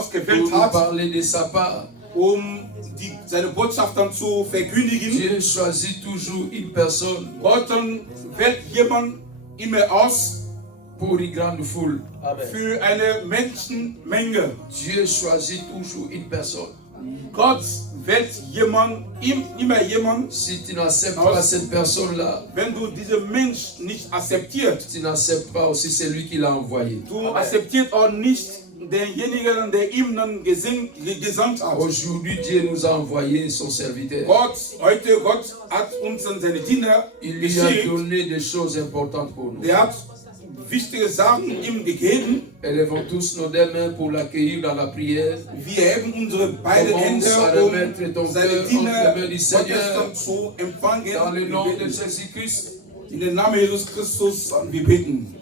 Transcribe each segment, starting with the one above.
ausgewählt pour hat, parler de sa part. Seine Botschaft dann zu verkündigen. Dieu choisit toujours une personne Gott wählt jemanden immer aus pour une grande foule. für eine Menschenmenge. Dieu choisit toujours une personne. Gott wählt immer jemanden. Si tu n'acceptes pas cette personne-là, Wenn du diesen Mensch nicht akzeptierst, tu n'acceptes pas aussi celui qui l'a envoyé. du akzeptierst auch nicht denjenigen, der ihm dann gesandt hat. Aujourd'hui, Dieu nous a envoyé son serviteur. Gott hat uns seine Diener Il lui a geschickt. donné des choses importantes pour nous. Der hat wichtige Sachen ihm gegeben. Élevons tous nos deux mains pour l'accueillir dans la prière. Wir heben unsere beiden Hände, seine Diener Gottes dann zu empfangen. Dans le nom de Jésus-Christ. In den Namen Jesus Christus, wir beten.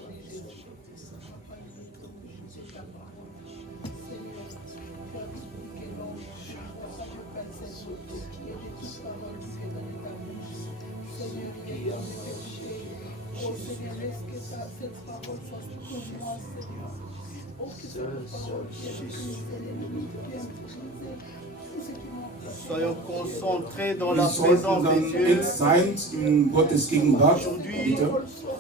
Soyons concentrés dans la présence de Dieu. Aujourd'hui,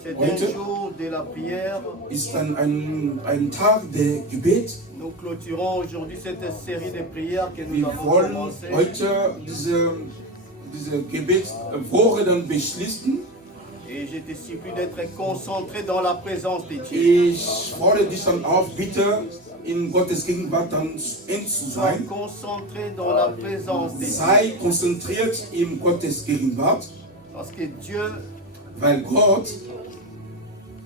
c'est un jour de la prière. Ist ein Tag der Gebet. Nous clôturons aujourd'hui cette série de prières que nous Wir avons wollen commencée. heute diese Gebetswoche dann beschließen. Et je te supplie d'être concentré dans la présence de Dieu. Ich fordere dich dann auf, bitte in Gottes Gegenwart dann eng zu Sois sein. concentré dans la présence de Dieu. Sei konzentriert in Gottes Gegenwart, Parce que Dieu weil Gott,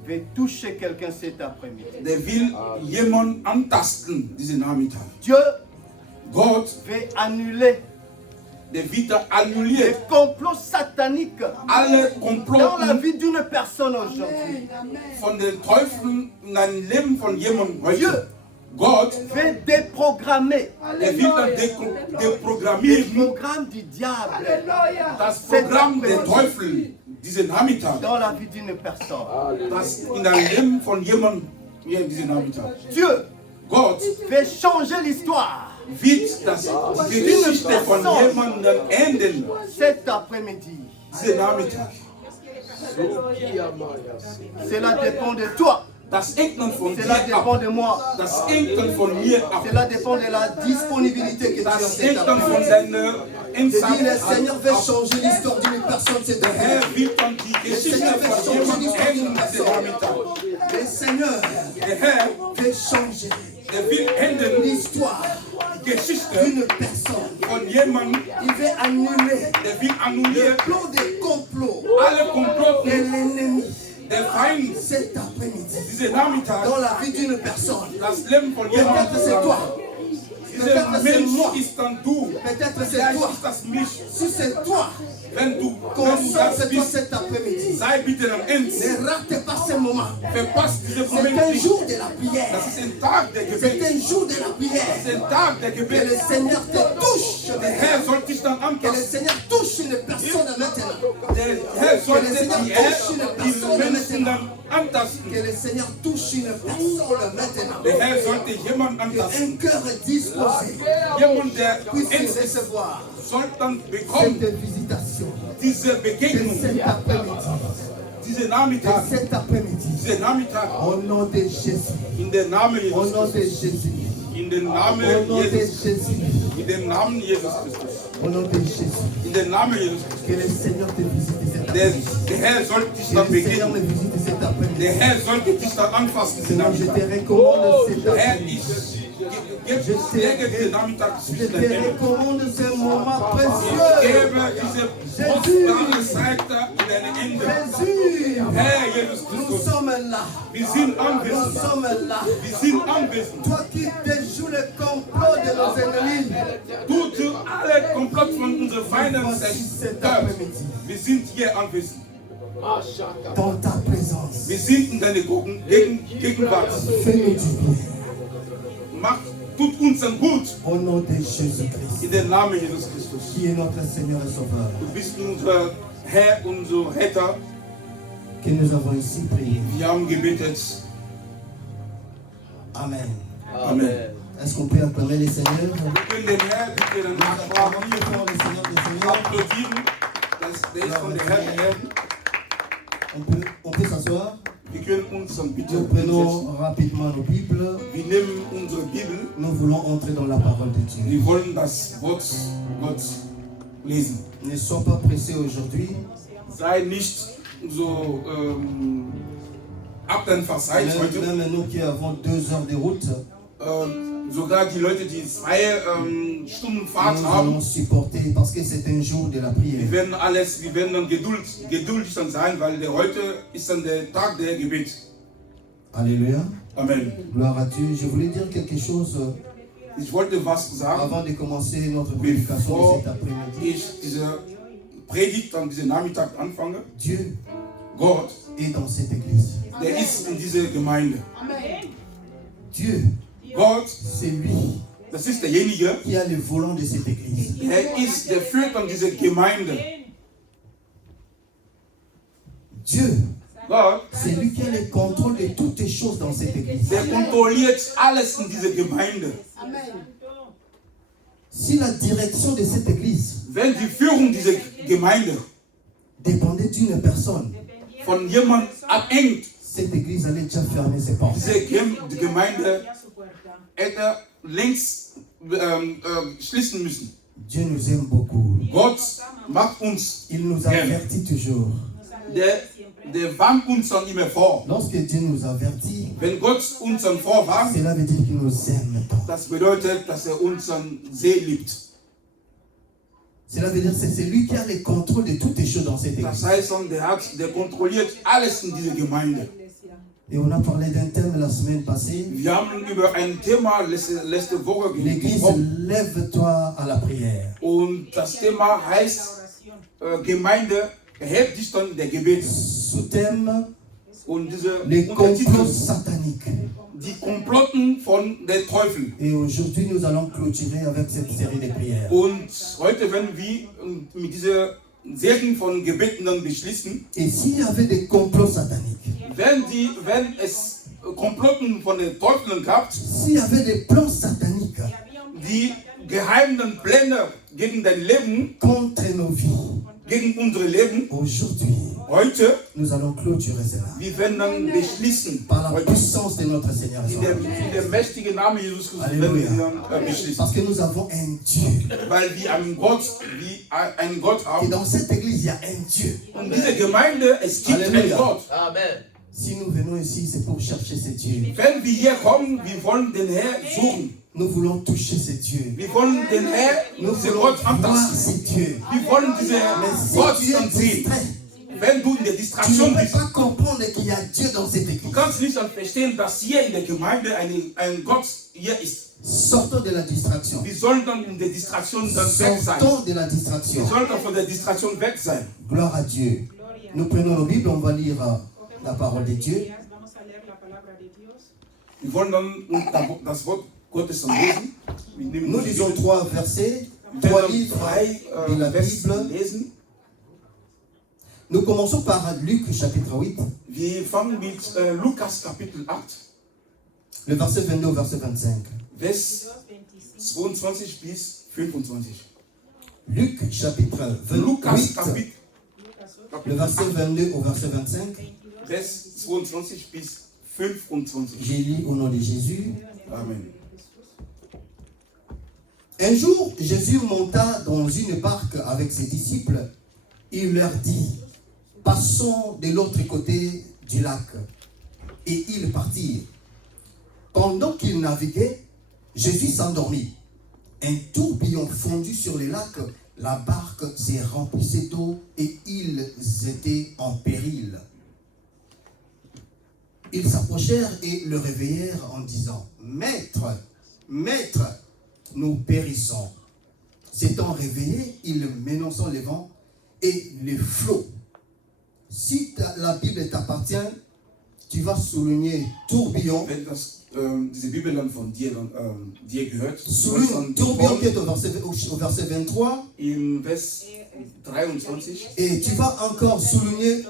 veut toucher quelqu'un cet après-midi. der will jemanden antasten, diesen Nachmittag. Dieu Gott, veut annuler der wird les annulliert complots sataniques alle dans la Komplotten vie d'une personne aujourd'hui. von den Teufeln in einem Leben von jemandem Dieu heute. Gott, veut déprogrammer der will dann les deprogrammieren programmes du diable das Programm der Teufel, diesen Nachmittag, dans la vie d'une personne. das in einem Leben von jemandem hier diesen Nachmittag. Dieu Gott veut changer l'histoire wird die Geschichte von jemandem enden, cet après-midi. diesen Nachmittag. Cela dépend de toi. Das hängt dann von Cela dir dépend ab. de moi. Das hängt dann von mir ab. Cela dépend de la disponibilité que tu as Das cet hängt dann von après-midi. deiner Je dis, le Entscheidung Seigneur veut changer l'histoire d'une personne cet Der Herr après-midi. wird dann die Geschichte von jemandem enden, diesen Nachmittag. Le Seigneur Der Herr, veut changer der will enden l'histoire die Geschichte d'une personne. von jemandem, Il veut annuler der will le annullieren plan des complots alle de Komplotten l'ennemi der Feind, cet après-midi diesen Nachmittag, dans la vie d'une personne. das Leben von Peut-être c'est jemandem. toi. Dieser Peut-être c'est moi. Mensch ist dann du. Peut-être c'est Vielleicht toi. ist das mich. Si c'est toi, Wenn du das concentre-toi bist, cet après-midi. sei bitte dann ends. Ne rate pas ce moment. Verpasst diese C'est un Momente nicht. jour de la prière. Das ist ein Tag der C'est Gebet. un jour de la Das prière. ist ein Tag der Que le Gebet. Seigneur te touche. Der Herr soll dich dann Que le anpassen. Seigneur touche une personne maintenant. Der Herr sollte die Menschen dann antasten. Que le Seigneur touche une personne maintenant. Der Herr sollte jemanden Que antasten. un cœur disposé Jemand, der puisse ends ist, recevoir soll dann bekommen cette visitation diese de Begegnung, cet après-midi. diese De Nachmittag, cet après-midi. diese Nachmittag Au nom de Jésus. in den Namen Au Jesus nom de Christus. Jésus. In den Au Namen nom de Jesus. Jésus. In dem Namen Jesus Christus. Au nom de Jésus. In den Namen Jesus Christus. Que le Seigneur te visite cet après-midi. Der Herr soll dich Que dann le Seigneur me begegnen. visite cet après-midi. Der Herr sollte dich dann anfassen. Seigneur, je te recommande cet Herr, après-midi. ich lege diesen Nachmittag Je zwischen te den Händen. recommande ce moment Ich précieux. gebe diese kostbare Zeit in deine Hände. Jésus, Herr Jesus nous Christus, sommes là. wir sind Nous anwesend. sommes là. Wir sind anwesend. Toi qui déjoues le complot de nos ennemis. Du alle komplett von unseren Feinden Voici cet zerstört. après-midi. Wir sind hier anwesend. Dans ta présence. Wir sind in deiner Gegenwart. Fais-nous du bien. Tut uns ein Gut Au nom de Jésus-Christ. in den Namen Jesus Christus. Qui est notre Seigneur et Sauveur. Du bist unser Herr, unser Retter. Que nous avons ici prié. Wir haben gebetet. Amen. Amen. Est-ce qu'on peut acclamer les seigneurs? Wir können den Herrn, bitte den Acclamons Nachbarn fort les seigneurs des seigneurs. applaudieren. Der ist von der Herr der Herren. On peut s'asseoir. Wir können uns dann bitte Nous hinsetzen. prenons rapidement nos Bibles. Wir nehmen unsere Bibel. Nous voulons entrer dans la parole de Dieu. Wir wollen das Wort Gottes lesen. Ne sois pas pressé aujourd'hui. Sei nicht so ab dein Verseiz heute. Même nous qui avons 2 heures de route, Sogar die Leute, die 2 Stunden Fahrt nous haben, allons supporter parce que c'est un jour de la prière. wir werden dann geduldig dann sein, weil heute ist dann der Tag der Gebet. Alléluia. Amen. Gloire à Dieu. Je voulais dire quelque chose Ich wollte was sagen, avant de commencer notre prédication de bevor cet après-midi. ich diese Predigt an diesem Nachmittag anfange. Dieu Gott, est dans cette église. der ist in dieser Gemeinde. Dieu, Gott, c'est lui das ist derjenige, qui a le volant de cette église. der führt dann diese Gemeinde. Dieu, Gott, c'est lui qui a le contrôle de toutes les choses dans cette église. der kontrolliert alles in dieser Gemeinde. Si la direction de cette église Wenn die Führung dieser Gemeinde dépendait d'une personne, von jemandem abhängt, cette église allait déjà fermer ses portes. diese Gemeinde hätte längst schließen müssen. Dieu nous aime beaucoup. Gott macht uns, Il nous avertit toujours. der warnt uns dann immer vor. Lorsque Dieu nous avertit, Wenn Gott uns dann vorwarnt, cela veut dire qu'il nous aime tant. das bedeutet, dass uns dann sehr liebt. Cela veut dire que c'est lui qui a le contrôle de toutes les choses dans cette Das église. heißt dann, der kontrolliert alles in dieser Gemeinde. Et on a parlé d'un thème la semaine passée. Wir haben über ein Thema letzte Woche L'église, gesprochen. lève-toi à la prière. Und das Thema heißt, Gemeinde erhebt dich dann der Gebet. Sous-thème, Und diese les Untertitel, complots sataniques. die Komplotten von der Teufel. Et aujourd'hui, nous allons clôturer avec cette série de prières. Und heute werden wir mit dieser Serie von Gebeten dann beschließen. Et s'il y avait des complots sataniques, Wenn es Komplotten von den Teufeln gab, s'il y avait des plans sataniques die geheimen Pläne gegen dein Leben, contre nos vies, gegen unser Leben, aujourd'hui, heute, nous allons clôturer cela. wir werden dann beschließen. Par la Heute, puissance de notre Seigneur. in der mächtigen Namen Jesus Christus Alléluia. werden wir dann beschließen. Parce que nous avons un Dieu. Weil wir einen Gott Et haben. dans cette église, il y a un Dieu. Und diese Gemeinde, es gibt einen Alléluia. Gott. Amen. Si nous venons ici, c'est pour chercher ce Dieu. Wenn wir hier kommen, wir wollen den Herrn suchen. Nous voulons toucher ce Dieu. Wir wollen den Herrn, Nous diesen voulons Gott voir antasten. ce Dieu. Wir wollen diesen Mais Gott si tu es ansehen. distrait, Wenn du in der tu ne Distraktion peux bist, pas comprendre qu'il y a Dieu dans cette du église. kannst nicht dann verstehen, dass hier in der Gemeinde ein Gott hier ist. Sortons de la distraction. Wir sollen dann in der Distraktion dann weg sein. Sortons de la Wir distraction. sollen dann von der Distraktion weg sein. Gloire à Dieu. Nous prenons nos Bibles, on va lire la parole de Dieu. Wir wollen dann das Wort Gottes dann lesen. Wir nehmen Nous die lisons Bibel. 3 versets, Wir 3 werden livres drei de la Vers Bible. lesen. Nous commençons par Luc chapitre 8, Wir fangen mit Lukas Kapitel 8, le verset 22 au verset 25. Vers 22 bis 25. Luc chapitre Lukas 28, Kapitel, le verset 22 au verset 25. Vers 22 bis 25. J'ai lu au nom de Jésus. Amen. Un jour, Jésus monta dans une barque avec ses disciples. Il leur dit, passons de l'autre côté du lac. Et ils partirent. Pendant qu'ils naviguaient, Jésus s'endormit. Un tourbillon fondit sur le lac. La barque s'est remplissée d'eau et ils étaient en péril. Ils s'approchèrent et le réveillèrent en disant, Maître, Maître, nous périssons. S'étant réveillés, ils menaçant le vent et les flots. Si la Bible t'appartient, tu vas souligner tourbillon. Wenn diese Bibel dann von dir gehört, Souligne tourbillon qui est au verset 23. im Vers 23 Et tu vas encore souligner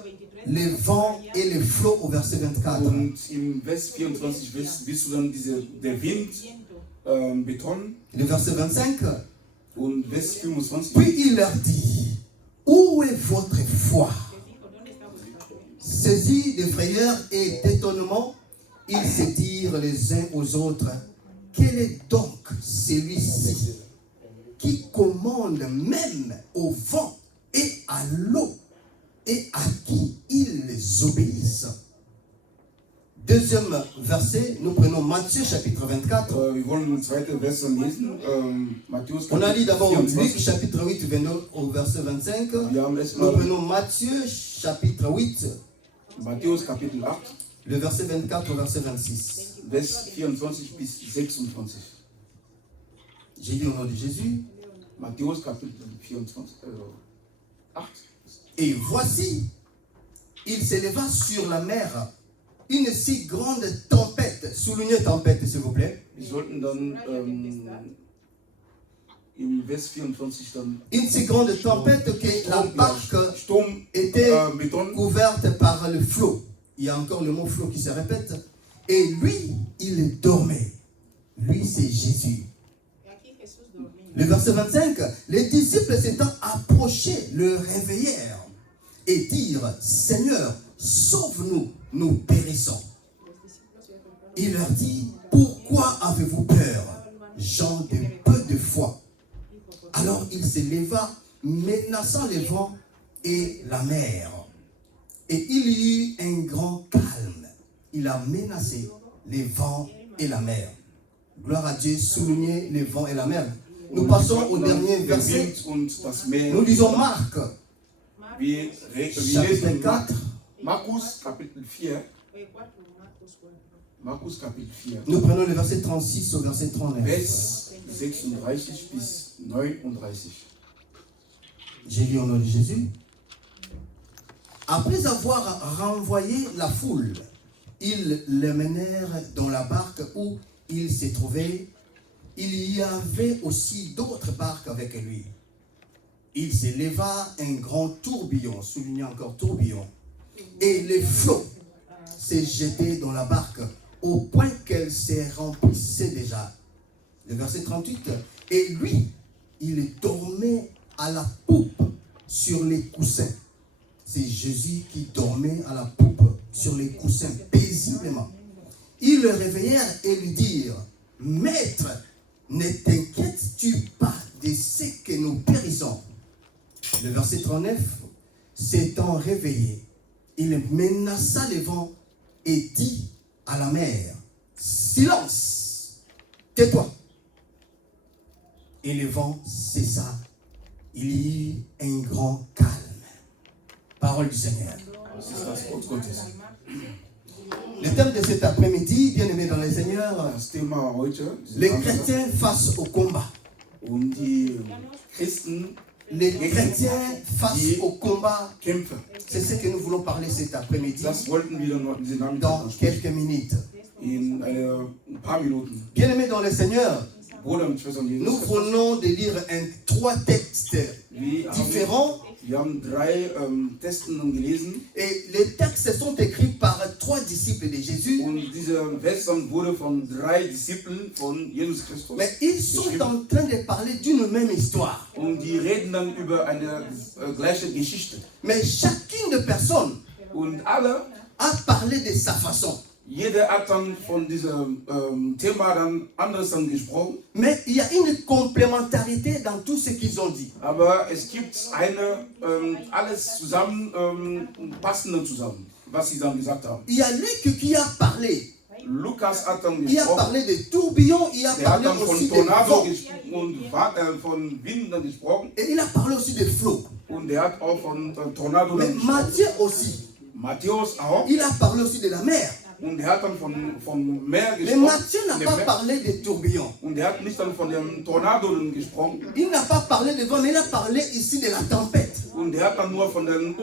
les vents et les flots au verset 24. und im Vers 24 wirst du dann der Wind Beton. Le verset 25. Und Vers 25. Puis il leur dit, où est votre foi? Saisis de frayeur et d'étonnement, ils se dirent les uns aux autres, quel est donc celui-ci qui commande même au vent et à l'eau et à qui ils obéissent? Deuxième verset, nous prenons Matthieu chapitre 24. Wir wollen den zweiten Vers lesen. Matthäus On a lu d'abord 24. Luc chapitre 8, 22 au verset 25. Wir haben Nous erstmal prenons Matthieu chapitre 8, Matthäus Kapitel 8, le verset 24 au verset 26. Vers 24 bis 26. J'ai lu au nom de Jésus. Matthäus Kapitel 24, 8. Et voici, il s'éleva sur la mer une si grande tempête. Soulignez tempête, s'il vous plaît. Wir sollten dann im Vers 24 dann Une si grande tempête que la barque Sturm était Beton. couverte par le flot. Il y a encore le mot flot qui se répète. Et lui, il dormait. Lui, c'est Jésus. Le verset 25, les disciples s'étant approchés le réveillèrent et dirent, Seigneur, sauve-nous, nous périssons. Il leur dit, pourquoi avez-vous peur, gens de peu de foi? Alors il se leva, menaçant les vents et la mer. Et il y eut un grand calme. Il a menacé les vents et la mer. Gloire à Dieu, soulignez les vents et la mer. Nous passons au dernier verset. Nous lisons Marc, chapitre 4. Markus Kapitel 4. Markus Kapitel 4. Nous prenons le verset 36 au verset 39. Vers 36 bis 39. J'ai lu au nom de Jésus. Après avoir renvoyé la foule, ils le menèrent dans la barque où il se trouvait. Il y avait aussi d'autres barques avec lui. Il se leva un grand tourbillon, soulignez encore tourbillon, et les flots s'est jeté dans la barque au point qu'elle se remplissait déjà. Le verset 38, et lui, il dormait à la poupe sur les coussins. C'est Jésus qui dormait à la poupe sur les coussins paisiblement. Ils le réveillèrent et lui dirent, Maître, ne t'inquiètes-tu pas de ce que nous périssons? Le verset 39, s'étant réveillé, il menaça les vents et dit à la mer, silence, tais-toi. Et le vent cessa. Il y eut un grand calme. Parole du Seigneur. Le thème de cet après-midi, bien aimé dans le Seigneur, les chrétiens face au combat. Les chrétiens face au combat, c'est ce que nous voulons parler cet après-midi dans quelques minutes. Bien aimé dans le Seigneur, nous venons de lire trois textes différents. Wir haben drei Texten gelesen. Et les textes sont écrits par trois disciples de Jésus. Und dieser Vers wurde von drei Disciplen von Jesus Christus. Mais ils sont en train de parler d'une même histoire. Und die reden dann über eine gleiche Geschichte. Mais chacune de personnes a parlé de sa façon. Jeder hat dann von diesem Thema dann anders dann gesprochen. Mais il y a une complémentarité dans tout ce qu'ils ont dit. Aber es gibt eine alles zusammen passende zusammen, was sie dann gesagt haben. Il y a Luc qui a parlé. Lukas hat dann Il a parlé de tourbillons, il a parlé aussi de vent. Und von Winden gesprochen. Et il a parlé aussi de flots. Und hat auch von Tornado Mais gesprochen. Matthieu aussi. Matthäus auch. Il a parlé aussi de la mer. Und hat dann vom Meer Mais gesprochen. Matthieu n'a pas parlé des tourbillons. Und hat nicht dann von dem Tornado gesprochen. Il n'a pas parlé de vent, mais il a parlé ici de la tempête. Und hat dann nur von den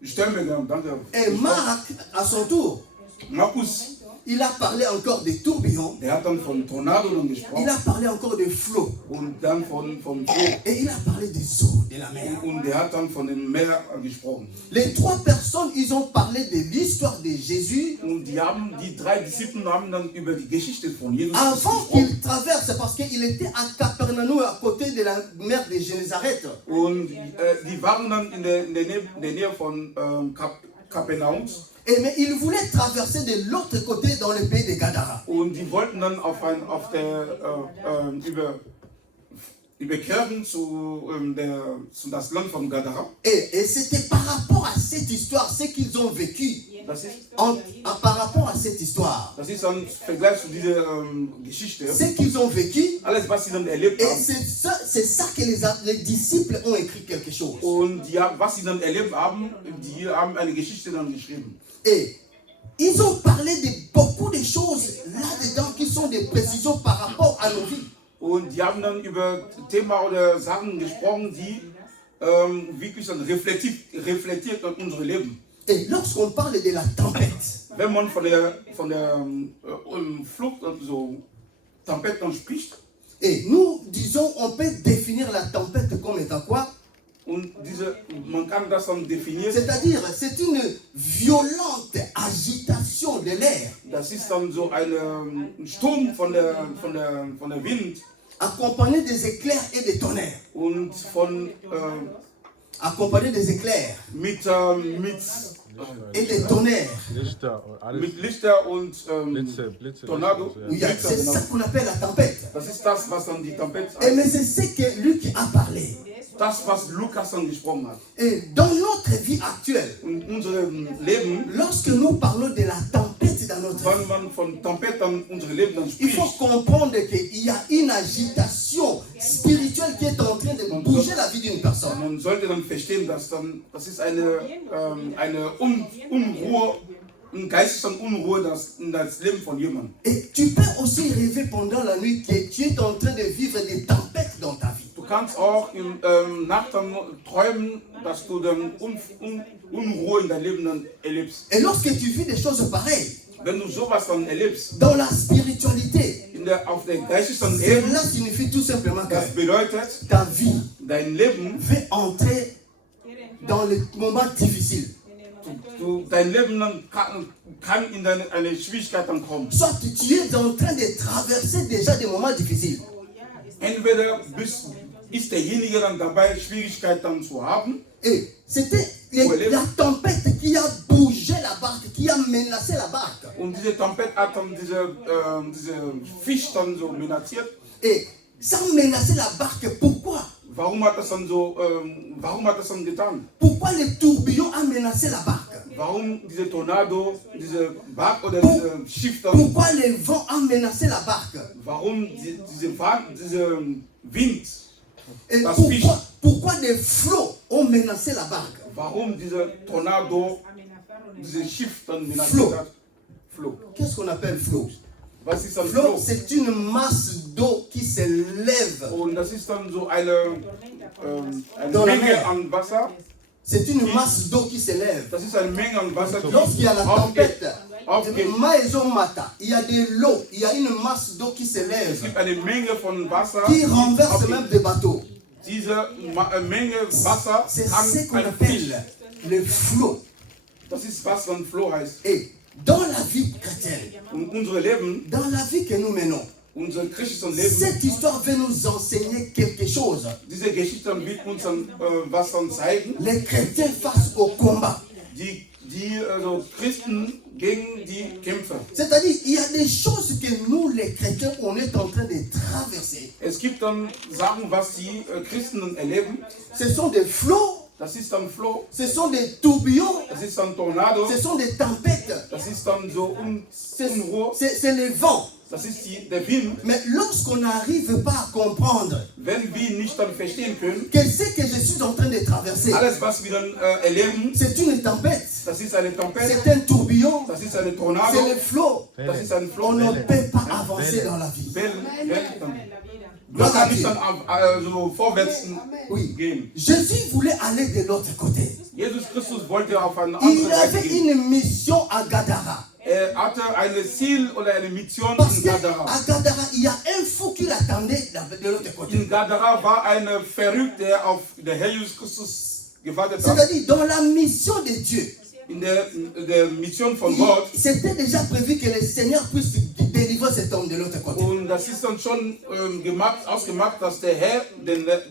Stürme. Danke. Et Marc, à son tour, Markus il a parlé encore des tourbillons. Der hat dann von Tornado dann Il gesprochen a parlé encore des flots. und dann vom Fluch. Et il a parlé des eaux, de la mer. Und der hat dann von dem Meer gesprochen. Les trois personnes, ils ont parlé de l'histoire de Jésus Und die drei Disziplin haben dann über die Geschichte von Jesus avant gesprochen. qu'il traverse, parce qu'il était à Capernaum, à côté de la mer de Génézareth. Und die waren dann in der Nähe von Kapernaum. Mais il voulait traverser de l'autre côté dans le pays de Gadara. Und die wollten dann überqueren zu das Land von Gadara. Et c'était par rapport à cette histoire, ce qu'ils ont vécu. Par rapport à cette histoire, Das ist ein Vergleich zu dieser Geschichte. ce qu'ils ont vécu. Alles, was sie dann erlebt Et haben. c'est ça que les disciples ont écrit quelque chose. Und was sie dann erlebt haben, die haben eine Geschichte dann geschrieben. Et ils ont parlé de beaucoup de choses là-dedans qui sont des précisions par rapport à nos vies. Und die haben dann über Thema oder Sachen gesprochen, die wirklich dann reflektiert an unser Leben. Et lorsqu'on parle de la tempête, Wenn man von der Flucht und so Tempête dann spricht, et nous disons, on peut définir la tempête comme étant quoi? und man kann das dann definieren, C'est-à-dire, c'est une violente agitation de l'air, das ist dann so ein Sturm von der Wind accompagné des éclairs et des tonnerres. und Accompagné des éclairs et des tonnerres. mit Lichter und Blitze. Tornado. Oui, c'est ça qu'on appelle la tempête. Das ist das, was dann die Tempête Et mais heißt. c'est ce que Luc a parlé. Das, was Lukas dann gesprochen hat. Et dans notre vie actuelle, In unserem Leben, lorsque nous parlons de la tempête dans notre wenn vie, man von Tempête dann unser Leben dann il spricht, faut comprendre qu'il y a une agitation spirituelle qui est en train de bouger la vie d'une personne. man sollte dann verstehen, dass das ist eine Unruhe, eine geistige Unruhe in das Leben von jemandem. Et tu peux aussi rêver pendant la nuit que tu es en train de vivre des tempêtes dans ta vie. Du kannst auch in Nacht dann träumen, dass du dann Unruhe in deinem Leben dann erlebst. Et lorsque tu vis des choses pareilles, Wenn du sowas dann erlebst, dans la spiritualité, auf der geistigen Ebene, cela signifie tout simplement das que bedeutet, ta vie dein Leben, va entrer dans les moments difficiles. dein Leben dann kann in eine Schwierigkeit dann kommen. Soit tu es en train de traverser déjà des moments difficiles. Entweder ist derjenige dann dabei, Schwierigkeiten dann zu haben, Et c'était la tempête qui a bougé la barque, qui a menacé la barque. und diese Tempête hat dann diese Fisch dann so menaziert. Et ça a menacé la barque. Pourquoi? Warum hat das dann getan? Pourquoi le tourbillon a menacé la barque? Warum diese Tornado, diese Bark oder diese Schiff dann, Pourquoi le vent a menacé la barque? warum diese Wind, Et das pourquoi des flots ont menacé la barque? warum diese Tornado, dieses Schiff dann menaziert hat? Flo. Qu'est-ce qu'on appelle flot? Was ist dann Flot, Flo? c'est une masse d'eau qui se lève. Und das ist dann so eine Dans la Menge mer. an Wasser. C'est une masse d'eau qui se lève. Das ist eine Menge an Wasser, die Lorsqu'il y a la tempête, aufgeht. il y a de l'eau, il y a une masse d'eau qui se Es lève, gibt eine Menge von Wasser, qui renverse aufgeht. même des bateaux. Diese Menge Wasser C'est kann ce qu'on ein Fisch. appelle le flot. Das ist, was dann Flo heißt. Et dans la vie chrétienne, Und unser Leben, dans la vie que nous menons, unser christliches Leben, cette histoire veut nous enseigner quelque chose. diese Geschichte wird uns dann was dann zeigen. Les chrétiens face au combat. Die also Christen gegen die Kämpfer. C'est-à-dire, il y a des choses que nous, les chrétiens, on est en train de traverser. Es gibt dann Sachen, was die Christen dann erleben. Ce sont des flots, Das ist dann Flo, ce sont des tourbillons, das ist dann Tornado, ce sont des tempêtes. das ist dann so Unruhe, C'est le vent. das ist der Wind. Mais lorsqu'on n'arrive pas à comprendre Wenn wir nicht dann verstehen können, que ce que je suis en train de traverser, alles was wir dann erleben, c'est une tempête, das ist eine Tempête, c'est un tourbillon, das ist eine c'est Tornado, le flot. das ist ein On Flo. ne peut pas avancer dans la vie. Man kann nicht dann so vorwärts Oui. gehen. Jésus voulait aller de l'autre côté. Jesus Christus wollte auf eine Il andere Seite avait gehen. une mission à Gadara. Er hatte ein Ziel oder eine Mission Parce in qu'à Gadara. Gadara, il y a un fou qui l'attendait de l'autre côté. In Gadara war ein Verrückter, der auf den Herr Jesus Christus gewartet hat. C'est-à-dire, dans la mission de Dieu, In der Mission von Gott. c'était déjà prévu que le Seigneur puisse délivrer cet homme de l'autre côté. Und das ist dann schon ausgemacht, dass der Herr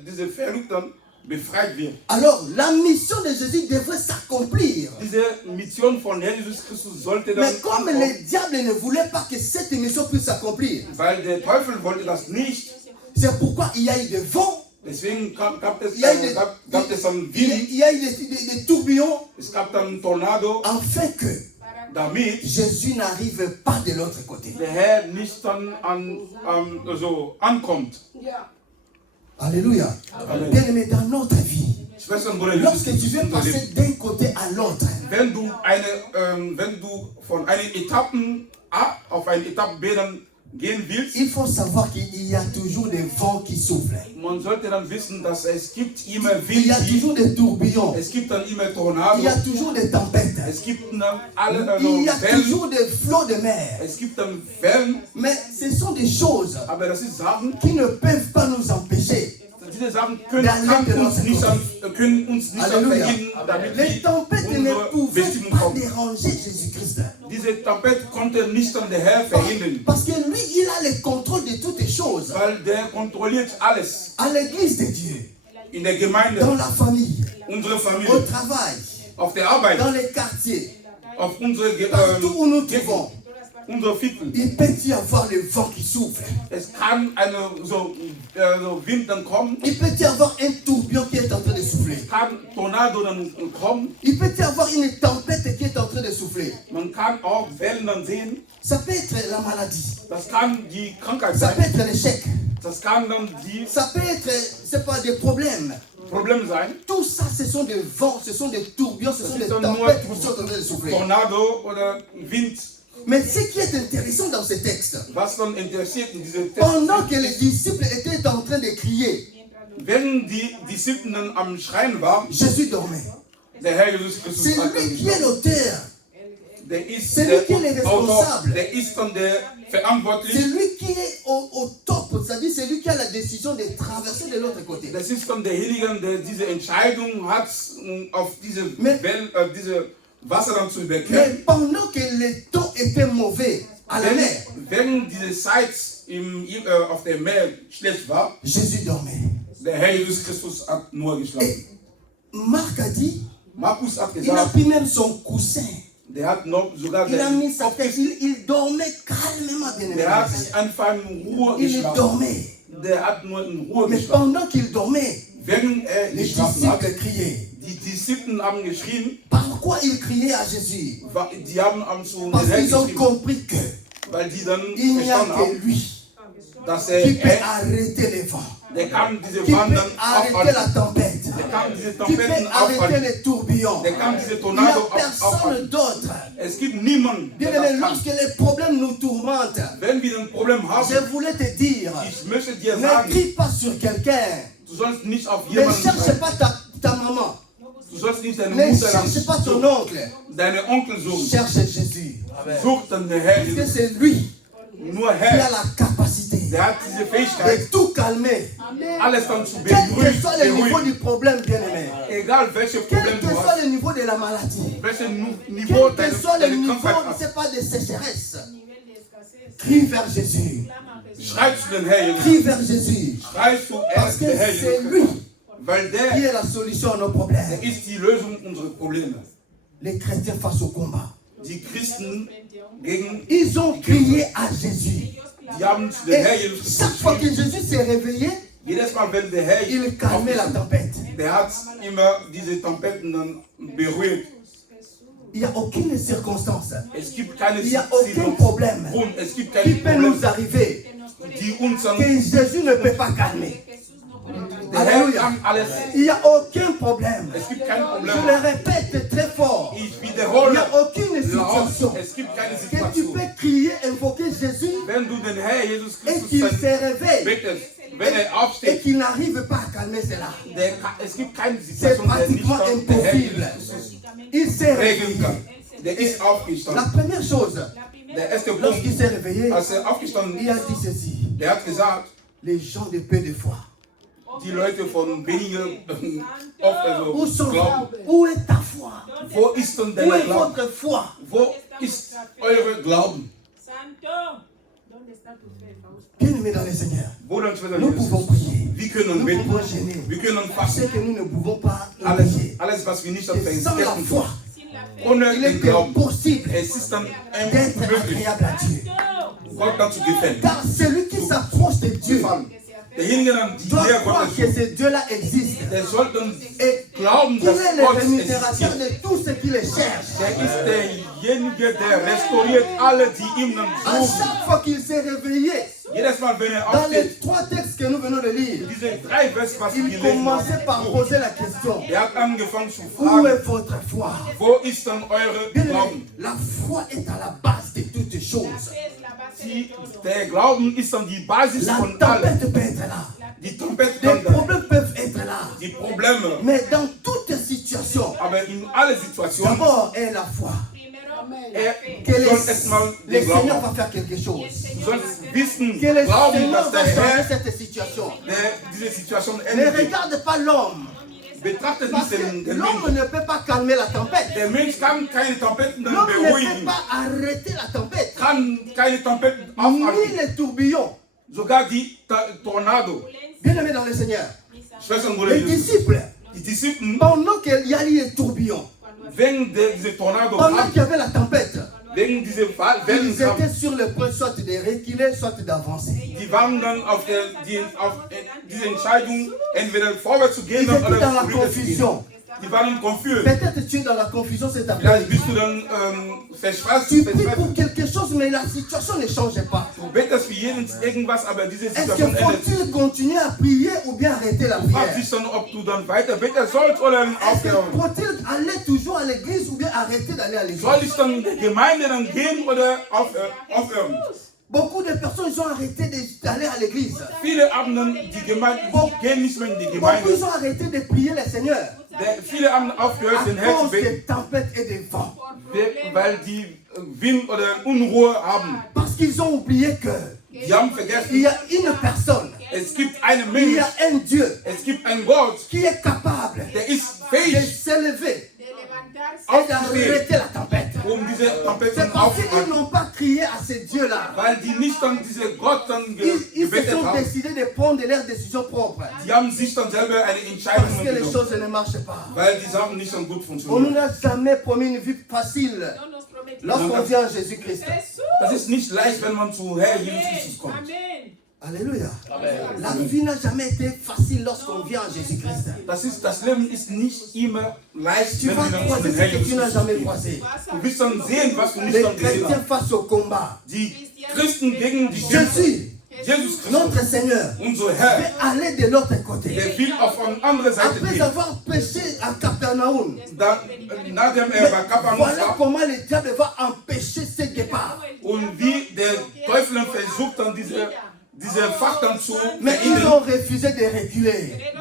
diese Verrückten befreit wird. Alors, la mission de Jésus devrait s'accomplir. Diese Mission von Herrn Jesus Christus sollte dann Mais comme le diable ne voulait pas que cette mission puisse s'accomplir, weil der Teufel wollte das nicht. c'est pourquoi il y a eu des vents, Deswegen gab es il y a eu dann il Wind, y a eu des tourbillons, es gab dann Tornado, afin que damit Jésus n'arrive pas de l'autre côté. der Herr nicht dann ankommt. Alléluia. Bien-aimé, dans notre vie, Schwestern, Brüder, lorsque tu veux passer d'un côté à l'autre, wenn du von einer Etappe A auf eine Etappe B dann gehen willst, il faut savoir qu'il y a toujours des vents qui soufflent. man sollte dann wissen, dass es gibt immer Il y a toujours Wind, des tourbillons. es gibt dann immer Il Tornado, y a toujours des tempêtes. es gibt dann alle Il y a Wellen, toujours des flots de mer. es gibt dann Wellen, Mais ce sont des choses aber das ist Sachen, qui ne peuvent pas nous empêcher. diese Sachen können uns nicht Alléluia. verhindern, damit Les wir tempêtes ne unsere pouvaient Bestimmung pas kommen. déranger Jésus-Christ. Diese Tempête konnte nicht an der Herr verhindern, Parce que lui, il a le contrôle de toutes les choses. weil der kontrolliert alles À l'église de Dieu, in der Gemeinde, dans la famille, unsere au Familie, travail, auf der Arbeit, dans les quartiers, auf unsere partout où nous trouvons. unsere Viertel. Il peut y avoir le vent qui souffle. Es kann so Wind dann kommen, Il peut y avoir un tourbillon qui est en train de souffler. es kann Tornado dann kommen, Il peut y avoir une tempête qui est en train de souffler. man kann auch Wellen dann sehen, Ça peut être la maladie. das kann die Krankheit Ça peut sein, être l'échec. das kann dann die Ça peut être, c'est pas des problèmes. Probleme sein, Tout ça, ce sont des vents, ce sont des tourbillons, ce sont des sind nur tempêtes qui sont en train de souffler. Tornado oder Wind. Mais ce qui est intéressant dans ce texte, Was dann interessiert in diesem Text, pendant que les disciples étaient en train de crier, wenn die Disziplin dann am Schreien war, Jésus dormait. der Herr Jesus Christus C'est hat dann lui qui est l'auteur. der ist C'est der lui qui est le Autor, responsable. der ist dann der C'est verantwortlich. lui qui est au top, c'est-à-dire c'est lui qui a la décision de traverser de l'autre côté. Das ist dann derjenige, der diese Entscheidung hat, auf diese diese Wasser dann zu Mais überqueren. pendant que le temps était mauvais à la mer, Wenn diese Zeit auf dem Meer schlecht war, Jésus dormait. der Herr Jesus Christus hat nur geschlafen. Et Marc a dit, Markus hat il a gesagt, pris même son coussin. der hat noch sogar Il a mis sa tête, il dormait calmement, bien der hat aimé. sich einfach in Ruhe Il geschlafen. dormait. Der hat nur in Ruhe Mais geschlafen. pendant qu'il dormait, Wenn les geschlafen hat, disciples criaient. die Disziplin haben geschrien, Pourquoi ils criaient à Jésus? die haben zu Parce den Herrn qu'ils ont geschrien, compris que weil die dann il n'y a verstanden que haben, lui dass qui peut er arrêter les vents, der kann diese qui Wand peut dann arrêter la aufhalten, tempête, der kann diese qui peut Tempeten arrêter aufhalten, les tourbillons. der kann diese Il n'y a Tornado personne aufhalten. d'autre. Es gibt niemanden, Bien der aimé, das kann. lorsque les problèmes nous tourmentent, Wenn wir ein Problem haben, je voulais te dire, ich möchte dir ne sagen, crie pas sur quelqu'un. du sollst nicht auf Ne jemanden cherche schreien. pas ta maman. Du sollst nicht deine Ne Mutter cherche pas ton suchen, oncle. deine Onkel suchen. Cherche Jésus. Such dann den Herr Parce que Jesus. c'est lui Nur qui a Herr, la capacité der hat diese de Fähigkeit, tout calmer. alles dann zu Quel que soit le niveau beruhigen. du problème, bien aimé. Egal welches Quel Problem que du soit hast, le niveau de la maladie. welches Niveau Quel que soit le deine niveau, Krankheit je ne hast. sais pas, de sécheresse. Crie vers Jésus. Schrei zu den Herr Jesus. Crie vers Jésus. Schrei zu Parce que den Herr c'est Jesus. lui Weil qui der est la solution à nos problèmes. ist die Lösung unserer Probleme. Les chrétiens face au combat. Die Christen gegen, Ils ont crié à Jésus. die haben zu den Herr Et Jesus chaque fois que geschrien. Jésus s'est réveillé, Jedes Mal, wenn der Herr il calmait la tempête. der hat immer diese Tempeten dann beruhigt. Il n'y a aucune circonstance, Es gibt keine il n'y a aucun problème Grund, es gibt qui keine peut nous Probleme, arriver die uns dann, que Jésus ne peut pas calmer. der Herr Alléluia. kann alles. Il n'y a aucun problème. Es gibt kein Je Problem. le répète très fort. Ich Il n'y wiederhole a aucune laut, situation es gibt keine que tu Situation. peux crier, invoquer Jésus Wenn du den Herr Jesus et Christus qu'il dann se réveille betest, wenn er et aufsteht, qu'il n'arrive pas à calmer cela. es gibt keine C'est Situation, der nicht pratiquement dann der Herr Jesus impossible. Christus Il se regeln réveille. kann. der ist La aufgestanden. première chose, Der erste lorsqu'il Punkt, s'est réveillé, als aufgestanden il a ist, dit ceci. der hat gesagt, Les gens de peu de foi. die Leute von weniger Où, Glauben. où est ta foi? Wo ist denn Où dein est Glauben? votre foi? Wo ist eure Glauben? Bien-aimés dans le Seigneur, Bruder und Schwester, nous pouvons prier. wir können Nous beten, pouvons gêner. wir können C'est fasten. que nous ne pouvons pas Alles, prier. alles was wir nicht Et sans la vergessen foi, können. Ohne il den est Glauben. impossible Es ist dann d'être unmöglich, agréable à Dieu. Gott dazu gefällt. Car celui qui s'approche de Dieu Derjenige, die doit näher croire Gott que ist, ce Dieu-là existe. der sollte Et glauben, qu'il dass est le Gott rémunérateur existiert. de tous ceux qui le cherchent. Der ist derjenige, der restauriert alle, die ihm dann À suchen. chaque fois qu'il s'est réveillé, Jedes Mal, wenn dans les aufsteht, 3 textes que nous venons de lire, diese 3 Vers, was wir il gelesen haben, commençait par poser la question. hat angefangen zu Où fragen, est votre foi? wo ist denn eure Bien Glauben? aimé, la foi est à la base de toutes choses. Der Glauben ist dann die Basis La von allem. tempête peut être là. Die Trompete Les kann da, problèmes peuvent être là. die Probleme, Mais dans toutes situations, aber in alle Situationen, d'abord est la foi. du Que sollst erstmal le den Seigneur Glauben. va faire quelque chose. Du sollst wissen, Que le glauben, Seigneur dass va der changer Herr cette situation. diese Situation Ne ändert. regarde pas l'homme. Betrachtet Parce nicht que den l'homme Menschen. ne peut pas calmer la tempête. Der Mensch kann keine Trompeten dann L'homme ne peut beruhigen, pas arrêter la tempête. kann keine Trompeten Ni aufhalten. les tourbillons. Sogar die Tornado. Bien-aimés dans le Seigneur. Schwestern und Brüder, Les disciples, die Disciplen, pendant qu'il y a eu les tourbillons, wegen dieser Tornado, pendant qu'il y avait la tempête, wegen dieser ils Wellen, étaient sur le point soit de reculer, soit d'avancer. die waren dann auf diese Entscheidung, entweder vorwärts zu gehen Ils étaient oder dans la rückwärts zu gehen. confusion. Die waren confus. Peut-être tu es dans la confusion cet Vielleicht après-midi. bist du dann verschwasst, Tu pries pour quelque chose, mais la situation ne change pas. Du betest für irgendwas, aber diese Est-ce que Situation ändert sich. faut-il continuer à prier ou bien arrêter la Du fragst prière? dich dann, ob du dann weiter beten sollst oder Est-ce que aufhören. faut-il aller toujours à l'église ou bien arrêter d'aller à l'église? Soll ich dann in die Gemeinde dann gehen oder aufhören? Beaucoup de personnes ils ont arrêté d'aller à l'église. Viele haben dann die Gemeinde, gehen nicht mehr in die Beaucoup Gemeinde. ils ont arrêté de prier le Seigneur Viele haben aufgehört, à den Herrn zu cause beten, des tempêtes et des vents. weil die Wind oder Unruhe haben. Parce qu'ils ont oublié que Die haben il vergessen, y a une personne, es gibt einen il y Mensch, a un Dieu es gibt einen Gott, qui est capable der ist de fähig, s'élever et aufzustehen, d'arrêter la tempête. diese Trompeten C'est parce qu'ils aufzuhalten. n'ont pas crié à ce Dieu-là. Weil die nicht dann diese Gott dann Ils se gebetet sont haben. décidés de prendre leurs décisions propres. Die haben sich dann selber eine Entscheidung Parce que les genommen, choses ne marchent pas. weil die Sachen nicht so gut On ne funktionieren. nous a jamais promis une vie facile lorsqu'on vient à Jésus-Christ. Das ist nicht leicht, wenn man zu Herr Jesus Christus kommt. Alléluia. La vie n'a jamais été facile lorsqu'on vient à Jésus-Christ. Das Leben ist nicht immer leicht, Tu wenn vas wir dann zu croiser den ce Herr que Jesus tu n'as Christus jamais gehen. croisé. Du wirst dann sehen, was du nicht Les dann gesehen chrétiens hast. face au combat. Die Christen gegen die Kämpfer. Jésus, Jesus Christus, notre Seigneur, unser Herr, veut aller de l'autre côté. der will auf eine andere Seite Après gehen. avoir péché à Capernaum, Nachdem bei Kapernaum voilà war comment le diable va empêcher ce départ. und wie der Teufel versucht dann diese Fach dann zu Mais ils verhindern. ont refusé de reculer.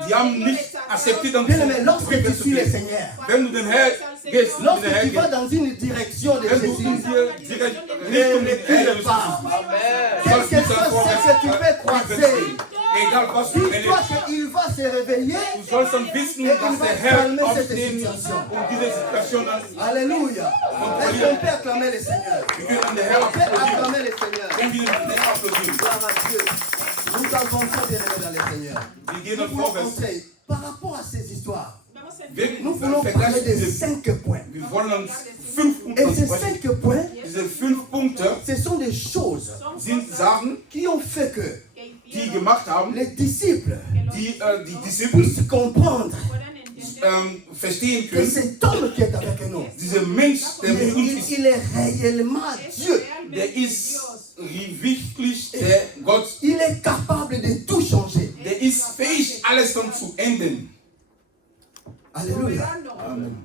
Die haben nicht akzeptiert, dann Bien aimé, lorsque tu rückwärts zu suis le gehen. Seigneur, Wenn du den Herr gehst, den lorsque Herr tu vas gehst, dans une direction de wenn du in Jésus, die direkt ne Richtung des Herrn recule pas. sollst Quel du que dann soit ce que tu peux croiser, egal was du dis-toi erlebst, qu'il va se réveiller. du sollst dann wissen, dass der Herr aufstehen und diese Situation dann, Alléluia. Est-ce qu'on peut acclamer le Seigneur? wir können an der Herr On peut applaudieren. acclamer le Seigneur. Wenn wir den Herrn applaudieren, Gloire à Dieu. Nous avançons bien aimés dans le Seigneur. wir gehen Nous dann voulons vorwärts. entrer par rapport à ces histoires. Wir Nous voulons parler vergleichen de diese, 5 points. wir wollen uns 5 Et Punkte ces sprechen. 5 points, Diese 5 Punkte ce sont des choses sind Sachen, qui ont fait que die gemacht haben, les disciples die Disciples puissent comprendre verstehen que können, cet homme qui est avec nous, dieser Mensch, der mit uns ist, il est réellement Dieu. der ist wirklich der Gott, Il est capable de tout changer. der ist fähig, alles dann zu ändern. Alléluia. Amen.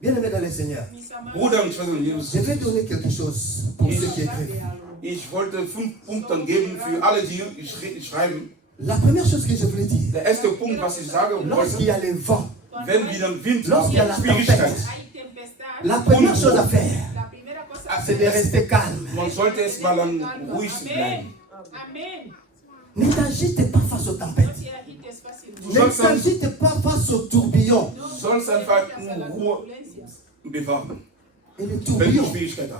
Bien aimé dans le Seigneur, Bruder und Schwestern, Jesus, je vais donner quelque chose pour ceux qui écrivent. ich wollte 5 Punkte geben für alle, die schreiben. La première chose que je voulais dire, Der erste Punkt, was ich sagen lorsqu'il y wollte, a le vent, wenn wir dann Wind lorsqu'il y a haben, la Schwierigkeit, tempête, La première chose à faire, La primera cosa c'est de rester calme. Man sollte erstmal dann ruhig bleiben. Amén. Ne t'agite pas face aux tempêtes. No te agites fácilmente. Du Ne sollst dann, t'agite pas face aux tourbillons. du sollst einfach in Ruhe bewahren, Et les wenn du tourbillons, Schwierigkeiten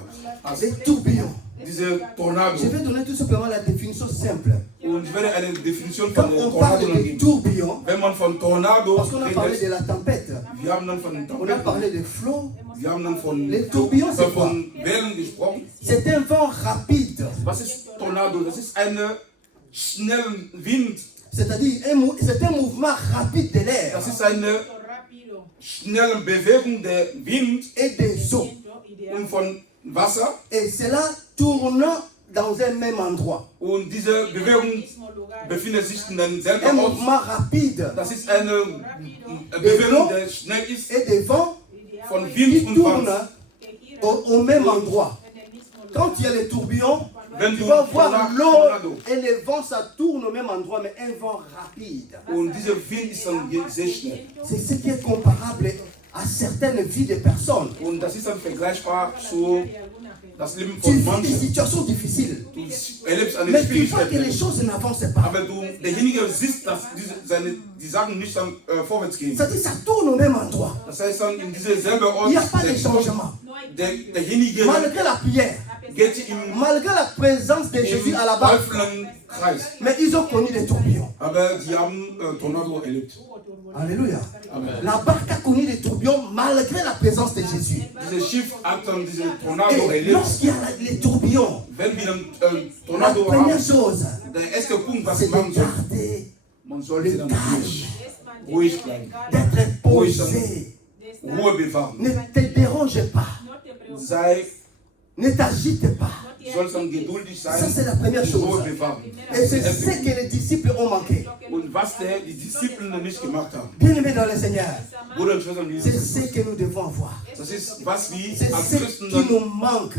hast. les tourbillons. Diese Tornado. Je vais donner tout simplement la définition simple. Und ich werde eine Definition Quand von der on Tornado parle de geben. tourbillons, Wenn man von Tornado parce qu'on a parlé de redet, la tempête, wir haben dann von on a Tornado, parlé de flots. wir haben dann von, Les tourbillons, c'est quoi? von Wellen gesprochen. C'est un vent rapide. Was ist Tornado? Das ist ein schnellen Wind. C'est-à-dire, c'est un mouvement rapide de l'air Das ist eine rápido schnelle Bewegung der Wind et des eaux. y de und von Wasser. Et cela tourne dans un même endroit. Und diese Bewegung mismo lugar. befindet sich in einem Un selben Ort. mouvement rapide Das ist eine Bewegung, die schnell ist, et des vents von qui Wind und tournent Wasser. au même endroit. En el mismo lugar. Quand il y a les tourbillons, Wenn tu du vas voir l'eau Tornado et les vents, ça tourne au même endroit, mais un vent rapide. und dieser Wind ist dann sehr schnell. C'est ce qui est comparable à certaines vies de personnes. Und das ist dann vergleichbar zu das Leben Tu von vis des Menschen. situations difficiles, Du erlebst eine mais tu vois que les Schwierigkeit, choses n'avancent pas. aber derjenige sieht, dass die Sachen nicht dann vorwärts gehen. C'est-à-dire ça tourne au même endroit. Das heißt dann in dieser selben Il Ort, n'y a pas de changement. derjenige Malgré la prière, geht im malgré la présence de Jésus à la base, offenen Kreis. mais ils ont connu des tourbillons. Aber die haben Tornado erlebt. Alléluia. Amen. La barque a connu des tourbillons malgré la présence de Jésus. Dieses Schiff hat dann diese Tornado Et erlebt. lorsqu'il y a les tourbillons, Wenn wir dann la Tornado première haben, chose, der erste Punkt, was c'est man de soll, garder, man sollte dann ruhig bleiben, d'être posé. Ruhe bewahren. Ne te dérange pas. No te preocupes. Sei, Ne t'agite pas. du sollst dann geduldig sein, Ça, c'est la première und chose. Ruhe bewahren. Et c'est ce que les disciples ont manqué. Und was die Disziplinen nicht gemacht haben. Bien-aimés dans le Seigneur, Bruder und Schwestern, c'est ce que nous devons avoir. das ist was C'est wir als ce Christen qui dann, nous manque.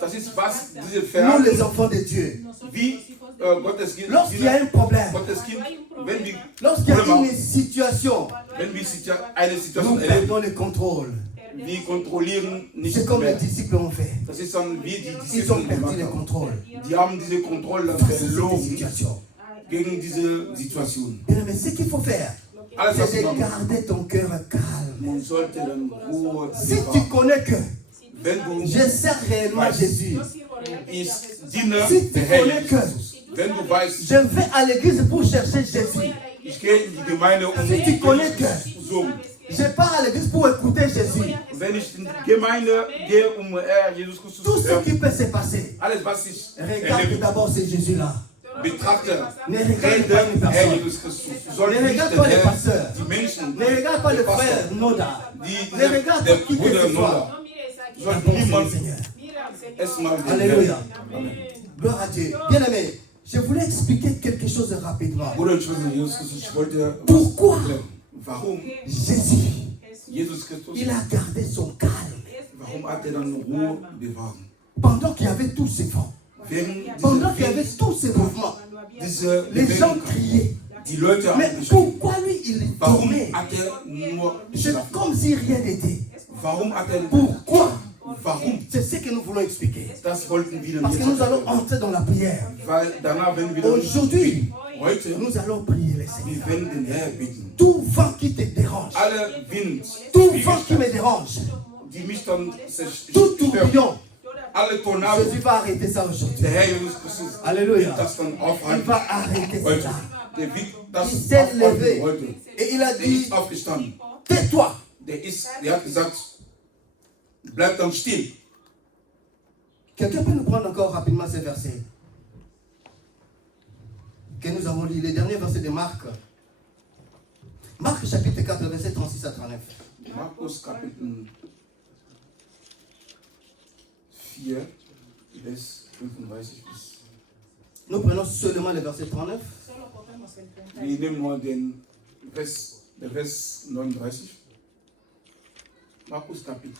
das ist was diese Nous, les Verhalten, enfants de Dieu. wie Gottes Kind, Lorsqu'il y a un problème, Gottes Kind, wenn wir, lorsqu'il y a une situation, wenn wir eine nous Situation erleben, perdons le contrôle. wir kontrollieren nicht C'est comme les mehr. disciples ont fait. Das ist dann wie die Ils ont Disziplinen perdu gemacht le haben. contrôle Die haben diese Kontrolle dann face à cette verloren situation. gegen diese Situation. Bien-aimés, ce qu'il faut faire, Alles, was c'est de man macht, garder ton cœur calme. man sollte dann Ruhe Si tu bewahren. connais que Wenn du je sers réellement Jésus, ich diene si tu der Herr connais que Jesus, wenn du weißt, je vais à l'église pour chercher Jésus, ich gehe in die Gemeinde, um si tu connais que zu suchen. je pars à l'église pour écouter Jésus, Wenn ich in die Gemeinde gehe, um Jesus Christus tout zu ce hören, qui peut se passer, alles was ich regarde erlebe, d'abord ce Jésus-là. betrachte, Ne regarde pas rede une Herr personne. Jesus Christus. Du sollst Ne nicht regarde den pas les Herr, pasteurs. die Menschen, Ne regarde pas die le Pastor, frère Noda. die, Ne regarde der pas qui que Bruder ce soit. Noda. No mires aquí. Du sollst D'abord, c'est le niemand Seigneur. Mira al Señor. erstmal den Alléluia. Herrn. Gloire à Dieu. Bien-aimé, je voulais expliquer quelque chose rapidement. Bruder und Schwester, Jesus Christus, ich wollte was Pourquoi erklären. Warum Jésus, Jesus Christus, il a gardé son calme warum hat er dann Ruhe bewahrt? pendant qu'il y avait tous ces vents, Während pendant qu'il y avait tous ces mouvements. diese Les gens Bewegung, criaient. die Leute haben Mais geschrien. pourquoi lui, il Warum dormait? hat er nur C'est geschlafen? comme si rien n'était. Warum hat er Pourquoi? Warum? C'est ce que nous voulons expliquer. Das wollten wir Parce que nous allons jetzt. entrer dans la prière. Weil danach werden wir Aujourd'hui, heute, nous allons prier le Seigneur. wir werden den Herr bitten. Tout vent qui te dérange, Alle Wind, tout vent qui me dérange, die mich dann tout stören, tourbillon, alle Tornados, Jésus va arrêter ça aujourd'hui. der Herr Jesus Christus Alléluia. wird das dann Il aufhalten. va arrêter Heute, cela. der wird das Il s'est aufhalten levé heute. et il a Der dit, ist aufgestanden. tais-toi. Der hat gesagt, bleib dann still. Quelqu'un peut nous prendre encore rapidement ces versets que nous avons lus, les derniers versets de Marc. Marc chapitre 4, verset 36 à 39. Markus Kapitel 4, Vers 35 bis. Nous prenons seulement le verset 39. Solo cogemos el 30. Wir nehmen nur den Vers 39. Markus Kapitel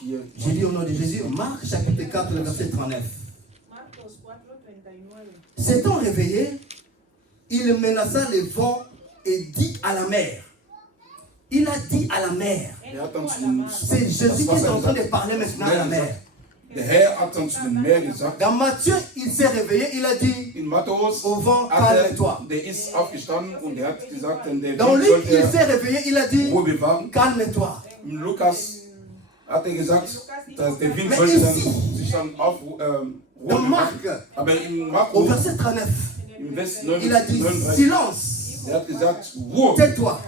4. J'ai lu au nom de Jésus, Marc chapitre 4, le verset 39. Marcos 4, 39. S'étant réveillé, il menaça le vent et dit à la mer, il a dit à la mer. hat dann zu den, C'est Jésus qui est en train de parler maintenant à la mer. der Herr hat dann zu dem Meer gesagt, Dans Matthieu, il s'est réveillé, il a dit in Matthäus, au vent, hat calme-toi. der ist aufgestanden und er hat gesagt, der Dans Wind Luc, sollte il s'est réveillé, il a dit Ruhe bewahren. calme-toi. Im Lukas hat er gesagt, dass der Wind Mais sollte dann, ici, sich dann auf Ruhe Dans bewahren. Marc, Aber in au Markus, verset 39, im Vers il a dit 39, silence, er hat gesagt, Ruhe, tais-toi.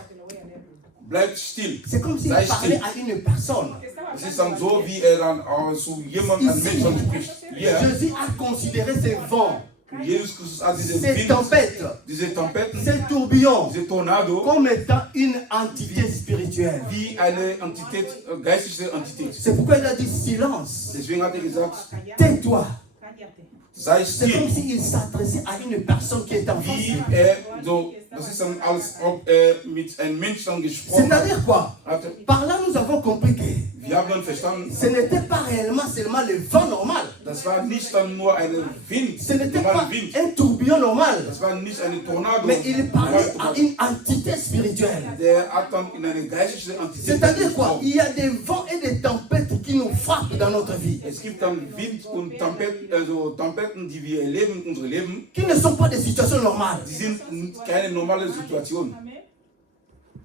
bleibt still. C'est comme s'il Sei parlait still. à une personne. Es ist dann so, wie er dann zu jemandem, einem Menschen spricht. Hier, Jésus a considéré ces vents, Jesus Christus hat diese ces Wind, tempêtes, diese Tempeten, ces tourbillons diese Tornado, comme étant une entité spirituelle. wie eine Entität, geistige Entität. C'est pourquoi il a dit silence, Deswegen hat er gesagt, tais-toi. sei C'est comme still. s'il s'adressait à une personne qui est en face. Wie er so, das ist dann als ob er mit einem Menschen gesprochen hat. C'est-à-dire quoi? Hatte. Par là, nous avons compris que Wir haben dann verstanden, ce n'était pas réellement seulement le vent normal. das war nicht dann nur ein Wind, Ce n'était normaler pas Wind. un tourbillon normal. Das war nicht eine Tornado. Mais il parlait à une entité spirituelle. Der hat dann in eine geistige Entität C'est-à-dire quoi? gesprochen. Il y a des vents et des tempêtes qui nous frappent dans notre vie. Es gibt dann Wind und Tempeten, also Tempeten, die wir erleben in unserem Leben, Qui ne sont pas des situations normales. die sind keine normale Situation.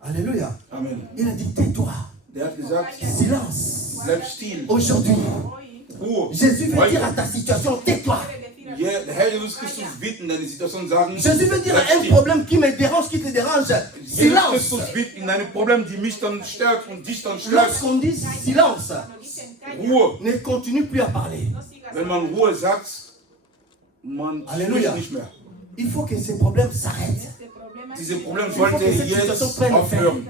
Alléluia. Amen. Il a dit tais-toi. Der hat gesagt, Silence. bleib still. Aujourd'hui, Ruhe. Jésus veut Heute. dire à ta situation tais-toi. Der Herr Jesus Christus wird in deine Situation sagen, Jésus veut dire bleib à un still. problème qui me dérange, qui te dérange. Jesus Silence. Christus wird in einem Problem, die mich dann stört und dich dann stört, Lorsqu'on dit silence, Ruhe. ne continue plus à parler. Wenn man Ruhe sagt, man Alléluia. spricht nicht mehr. Il faut que ces problèmes s'arrêtent. Diese Probleme faut sollte que cette jetzt situation prenne aufhören.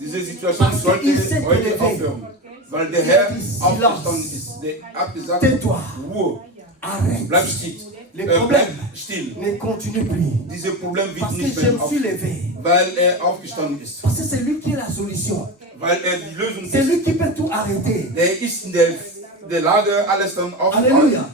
Diese Situation Parce sollte qu'il s'est heute élevé. aufhören. Weil der Herr Silence. aufgestanden ist. Der hat gesagt, Tais-toi. Ruhe, Arrête. bleib still. Les Bleib problèmes still. ne continuent plus. Diese Problem wird Parce que nicht je mehr me suis auf, levé. weil er aufgestanden ist. Parce que c'est lui qui est la solution. Weil er die Lösung C'est ist. lui qui peut tout arrêter. Der ist in der Lage, alles dann aufzubauen. Alléluia.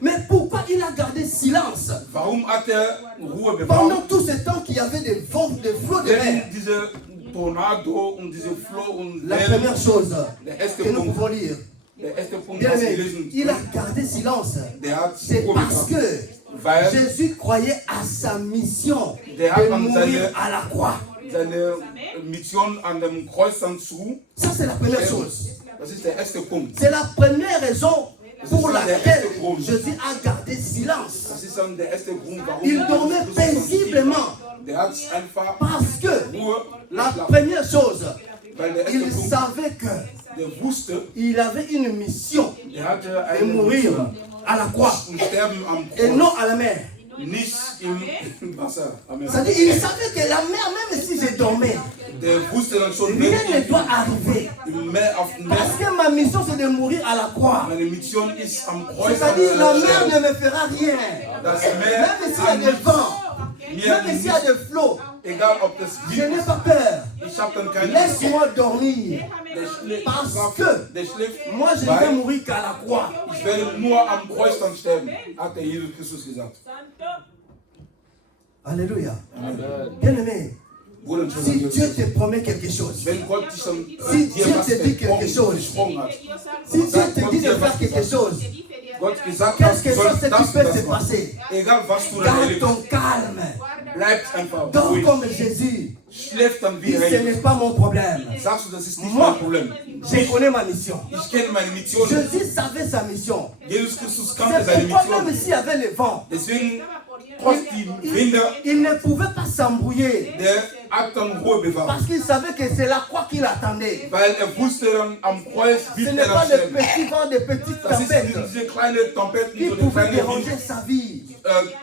Mais pourquoi il a gardé silence Warum hat er Ruhe pendant bewahrt? tout ce temps qu'il y avait des vents, des flots de mer? Während diese Tornado und diese Floh und La Wellen, première chose der erste que nous Punkt, pouvons lire, der erste Punkt, bien was wir aimé, lesen, il a gardé silence. der hat C'est Ruhe parce bewahrt. que Weil Jésus croyait à sa mission Der hat de an mourir seine- à la croix. seine Mission an dem Kreuz dann zu. Ça, c'est la première chose. Das ist der erste Punkt. C'est la première raison pour Das ist der laquelle erste Grund. Jésus a gardé silence. Das ist dann der erste Grund, warum Il Jesus dormait Christus dann paisiblement. Der hat einfach Parce que Ruhe la geschlafen. première chose, Weil der il erste Punkt, savait que der wusste, il avait une mission er hatte de eine mourir Mission à la croix und sterben am et non Kreuz, à la mer. nicht im Wasser. Amen. C'est-à-dire, il savait que la mer, même si je dormais, Der wusste dann schon, rien wenn ne doit arriver. im Meer auf dem Parce Meer, que ma mission, c'est de mourir à la croix. meine Mission ist am Kreuz C'est-à-dire, la mer sterben. ne me fera rien. Das Meer Même s'il y a kann des nichts. vents, Mir même s'il y a des flots, egal ob das je Wind n'ai ist, pas peur. ich habe dann keine Angst. Laisse-moi dormir. Der schläft, Parce que der schläft, moi, je ne vais weil mourir qu'à la croix. ich werde nur am Kreuz dann sterben, hat der Jesus Christus gesagt. Alléluia. Amen. Bien-aimé, Bruder und si Schwester, Dieu te promet quelque chose, wenn Gott dich dann Si dir Dieu was te dit quelque chose, versprochen hat, si Dieu te dit de faire quelque chose, Gott gesagt hat, qu'est-ce que soll chose qui das und peut das se machen. passer? Egal was du dann Garde erlebst, ton calme. bleibt einfach Dors ruhig. comme Jésus. Schläft dann wie Dis, ce Herr. n'est pas mon problème. Sagst du, das ist nicht Moi, mein Problem. je connais ma mission. Ich kenne meine Mission. Jésus savait sa mission. Jesus Christus kannte C'est seine pourquoi même Mission. s'il y avait le vent, Deswegen, trotz die Winde, il ne pouvait pas s'embrouiller. der hat dann Ruhe bewahrt. Parce qu'il savait que c'est la croix qu'il attendait. Weil er wusste dann, am Kreuz Ce wird n'est er pas dann le sterben. petit vent, des petites Das ist tempêtes diese kleine Tempeten, qui so die pouvaient kleine déranger Wind, sa vie.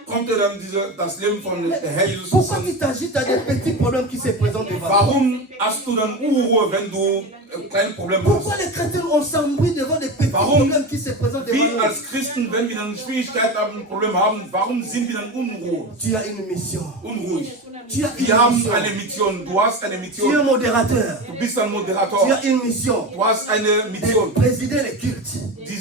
konnte dann das Leben von der Herr Jesus Pourquoi Christus. tu t'agites à des petits problèmes qui se présentent devant toi? Warum hast du dann Unruhe, wenn du kleine Probleme Pourquoi hast? les chrétiens on s'embrouille devant des petits Warum? problèmes qui se présentent devant Wir nous? als Christen, wenn wir dann Schwierigkeiten haben, ein Problem haben, warum sind wir dann unruhig? Tu as une mission. Unruhig. Tu as Wir une haben mission. eine Mission. Du hast eine Tu es Mission. modérateur. Du bist ein Tu Moderator. as une mission. Du hast eine Mission. De présider les cultes. Die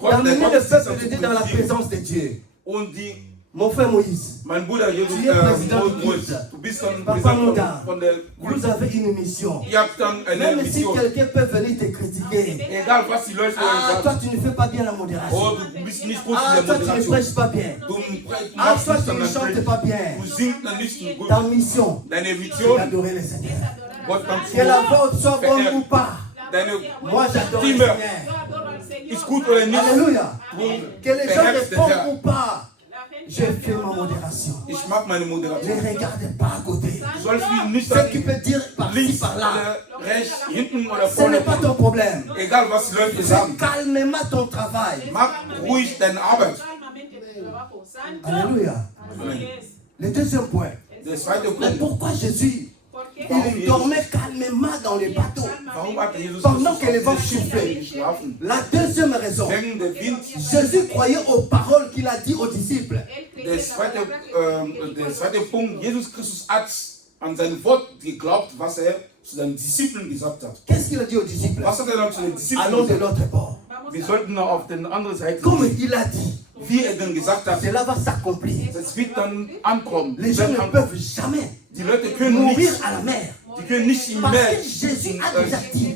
D'amener le peuple de Dieu dans la Gottesdienste présence de Dieu. und die Mon frère Moïse, Mein Bruder Jesus, Tu es Präsident du Moritz, Kind. du bist dann Papa Präsident Muda, von der vous Kult. avez une mission. Ihr habt dann eine Même si Mission. quelqu'un peut venir te critiquer. Egal was die Leute Ah, toi sagen. tu ne fais pas bien la Oh, modération. du bist nicht gut Ah, in toi der tu ne Moderation. prêches pas bien. Du Ah, machst toi nicht tu an ne der chantes Predigt. pas bien. Du singst dann nicht gut. Ta mission, Deine c'est Mission, d'adorer le Seigneur. Gott dann Que la zu vôtre soit bonne ou pas. Deine Moi j'adore le Stimme Seigneur. ist gut oder nicht. Alléluia. Que les gens Verherrlicht den répondent Herrn. ou pas. Je fais ma modération. Ich mag meine Ne Moderation. regardez pas à côté. Du sollst mich nicht Ce qui peut dire par-ci, links par-là. oder rechts, hinten oder Ce n'est vorne. pas ton problème. Egal was die Leute Fais sagen. calmement ton travail. Mach ruhig deine Arbeit. Alléluia. Le deuxième point. Der zweite Mais Punkt. pourquoi Jésus, il dormait calmement dans les bateaux Warum hat Jesus pendant que les vents Christus soufflaient? geschlafen? La deuxième raison. Wegen der Wind. Jésus croyait aux paroles qu'il a dit aux disciples. Der zweite Punkt, Jesus Christus hat an sein Wort geglaubt, was er zu seinen Disciplen gesagt hat. Qu'est-ce qu'il a dit aux disciples? Was hat er dann zu den Disciplen Allons de gesagt? l'autre bord. Wir sollten noch auf den anderen Seite Comme gehen. il a dit, Wie er dann gesagt hat, cela va s'accomplir. das wird dann ankommen. Les gens ne peuvent jamais Die Leute können mourir nicht, à la mer. die können nicht im Parce Meer que Jésus a déjà dit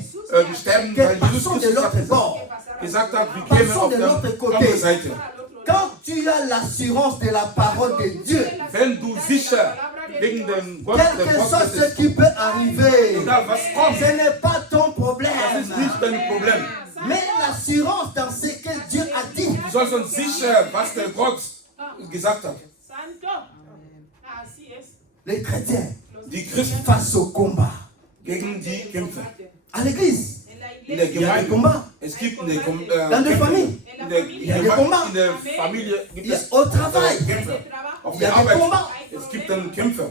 sterben, que weil Jesus passons de Christus l'autre hat bord. gesagt hat, wir gehen Passons auf de l'autre der côté. anderen Seite. Quand tu as l'assurance de la parole de Dieu, Wenn du sicher wegen dem Gott, quel der que Gott soit Gottes, ce qui peut arriver, egal was kommt, ce n'est pas ton das ist problème. nicht dein Problem. Mais l'assurance dans ce que Dieu a dit. Du sollst uns sicher, was der Gott gesagt hat. Les chrétiens Die Christen face au combat. gegen die Kämpfe. À l'église, In der il y a des Gemeinde, combats. es gibt eine Dans des familles, in der, il y a des combats. in der Familie gibt es Au travail, Kämpfe. Auf il y der a des Arbeit, combats. es gibt dann Kämpfe.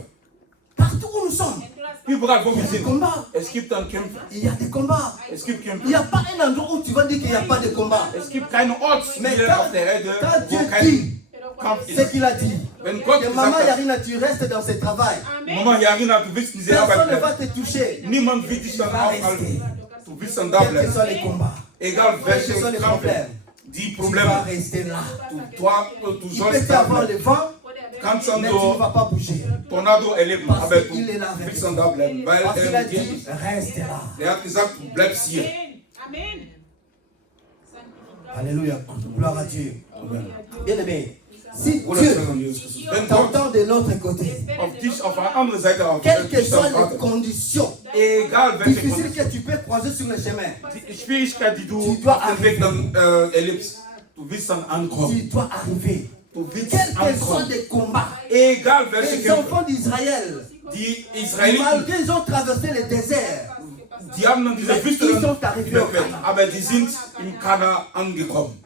Partout où nous sommes, Überall, wo il y wir a des sind, combats. es gibt dann Kämpfe. Il y a des combats. Es gibt Il Kämpfe. n'y a pas un endroit où tu vas dire qu'il n'y a pas de combat. Es gibt keinen Ort Mais hier auf der Erde, quand wo Dieu kein dit Kampf ce ist. qu'il a dit, Wenn Gott que gesagt maman hat, Yarina, tu restes dans ce travail. Mama Yarina, du willst diese Personne Arbeit ne va bleiben. te toucher. Niemand wird dich dann aufhalten. Du willst dann da Quels que bleiben. soient les combats, Egal quels que welche soient les Kampf, problèmes, die tu vas Probleme, rester là. du Il sollst peut y da avoir bleiben. le vent, Kannst dann mais tu ne so vas pas bouger. Tornado erleben, Parce aber du qu'il est là avec willst toi. dann da bleiben, weil Parce qu'il a er mit dir dit, ist. reste là. Er hat gesagt, du bleibst hier. Alléluia. Gloire à Dieu. Bien aimé, si Bruder, Dieu Schwester, Jesus Christus. Wenn Gott t'entend de l'autre côté, auf dich auf der anderen Seite auf quelles que dich soient dann les wartet, conditions egal welche difficiles Kondition, que tu peux croiser sur le chemin, die Schwierigkeit, die du Tu dois auf dem Weg dann erlebst, du wirst dann ankommen. tu dois arriver. Du wirst Quels que soient ankommen. des combats, Egal welche les Kämpfe. enfants d'Israël, Die Israeliten, malgré ils ont traversé le désert, die haben dann diese Wüste Ils dann sont arrivés überquert, au Kana. aber die sind im Kana angekommen.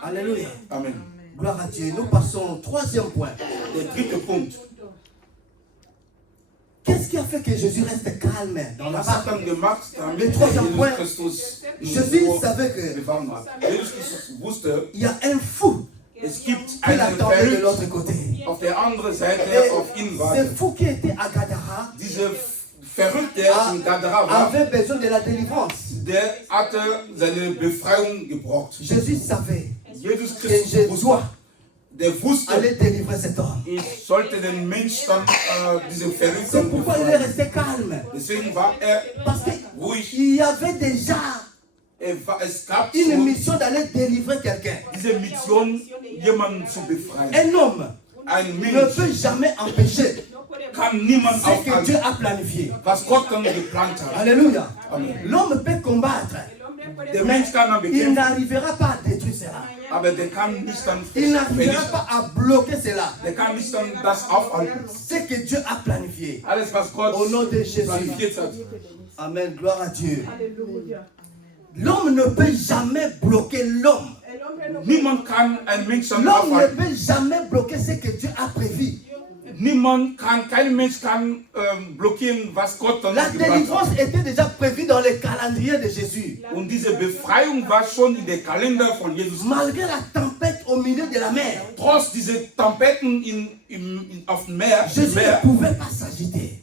Alléluia. Amen. Gloire à Dieu. Nous passons au troisième point. Der dritte Punkt. Qu'est-ce qui a fait que Jésus reste calme dans la Was hat barque? dann gemacht, damit Le troisième Jesus point. Christus Jésus so savait que bewahren war? Jesus Christus wusste, il y a un fou es gibt qui einen l'attendait de Verrückten l'autre côté. auf der anderen Seite Et auf ihn ce wartet. fou qui était à Gadara Dieser Verrückte in Gadara war, avait besoin de la délivrance. der hatte seine Befreiung gebraucht. Jésus savait Jesus que Christus je wusste, dois der wusste, aller délivrer cet homme. ich sollte den Mensch dann, diesen C'est Verrückten pourquoi il est befreien. resté calme. Deswegen war er Parce ruhig. qu'il y avait déjà Es gab une schon mission d'aller délivrer quelqu'un. diese Mission, jemanden zu befreien. Un homme Ein ne Mensch peut jamais empêcher kann niemand ce que Dieu aufhalten, a planifié. was Gott dann geplant hat. Alléluia. Amen. L'homme peut combattre. Der Mensch kann dann Il bekämpfen, n'arrivera pas à détruire cela. aber der kann nicht dann Il n'arrivera vernichten. pas à bloquer cela. Der kann nicht dann das aufhalten. Ce que Dieu a planifié. Alles, was Gott Au nom de Jésus. planifiert hat. Amen. Gloire à Dieu. L'homme ne peut jamais bloquer l'homme. Niemand kann ein Mensch dann L'homme ne aufhalten. peut jamais bloquer ce que Dieu a prévu. Niemand kann, kein Mensch kann blockieren, was Gott dann La geplant délivrance hat. était déjà prévue dans le calendrier de Jésus. Und diese Befreiung war schon in der Kalender von Jesus. Malgré la tempête au milieu de la mer, Trotz dieser Tempeten auf dem Meer, Jésus ne pouvait pas s'agiter.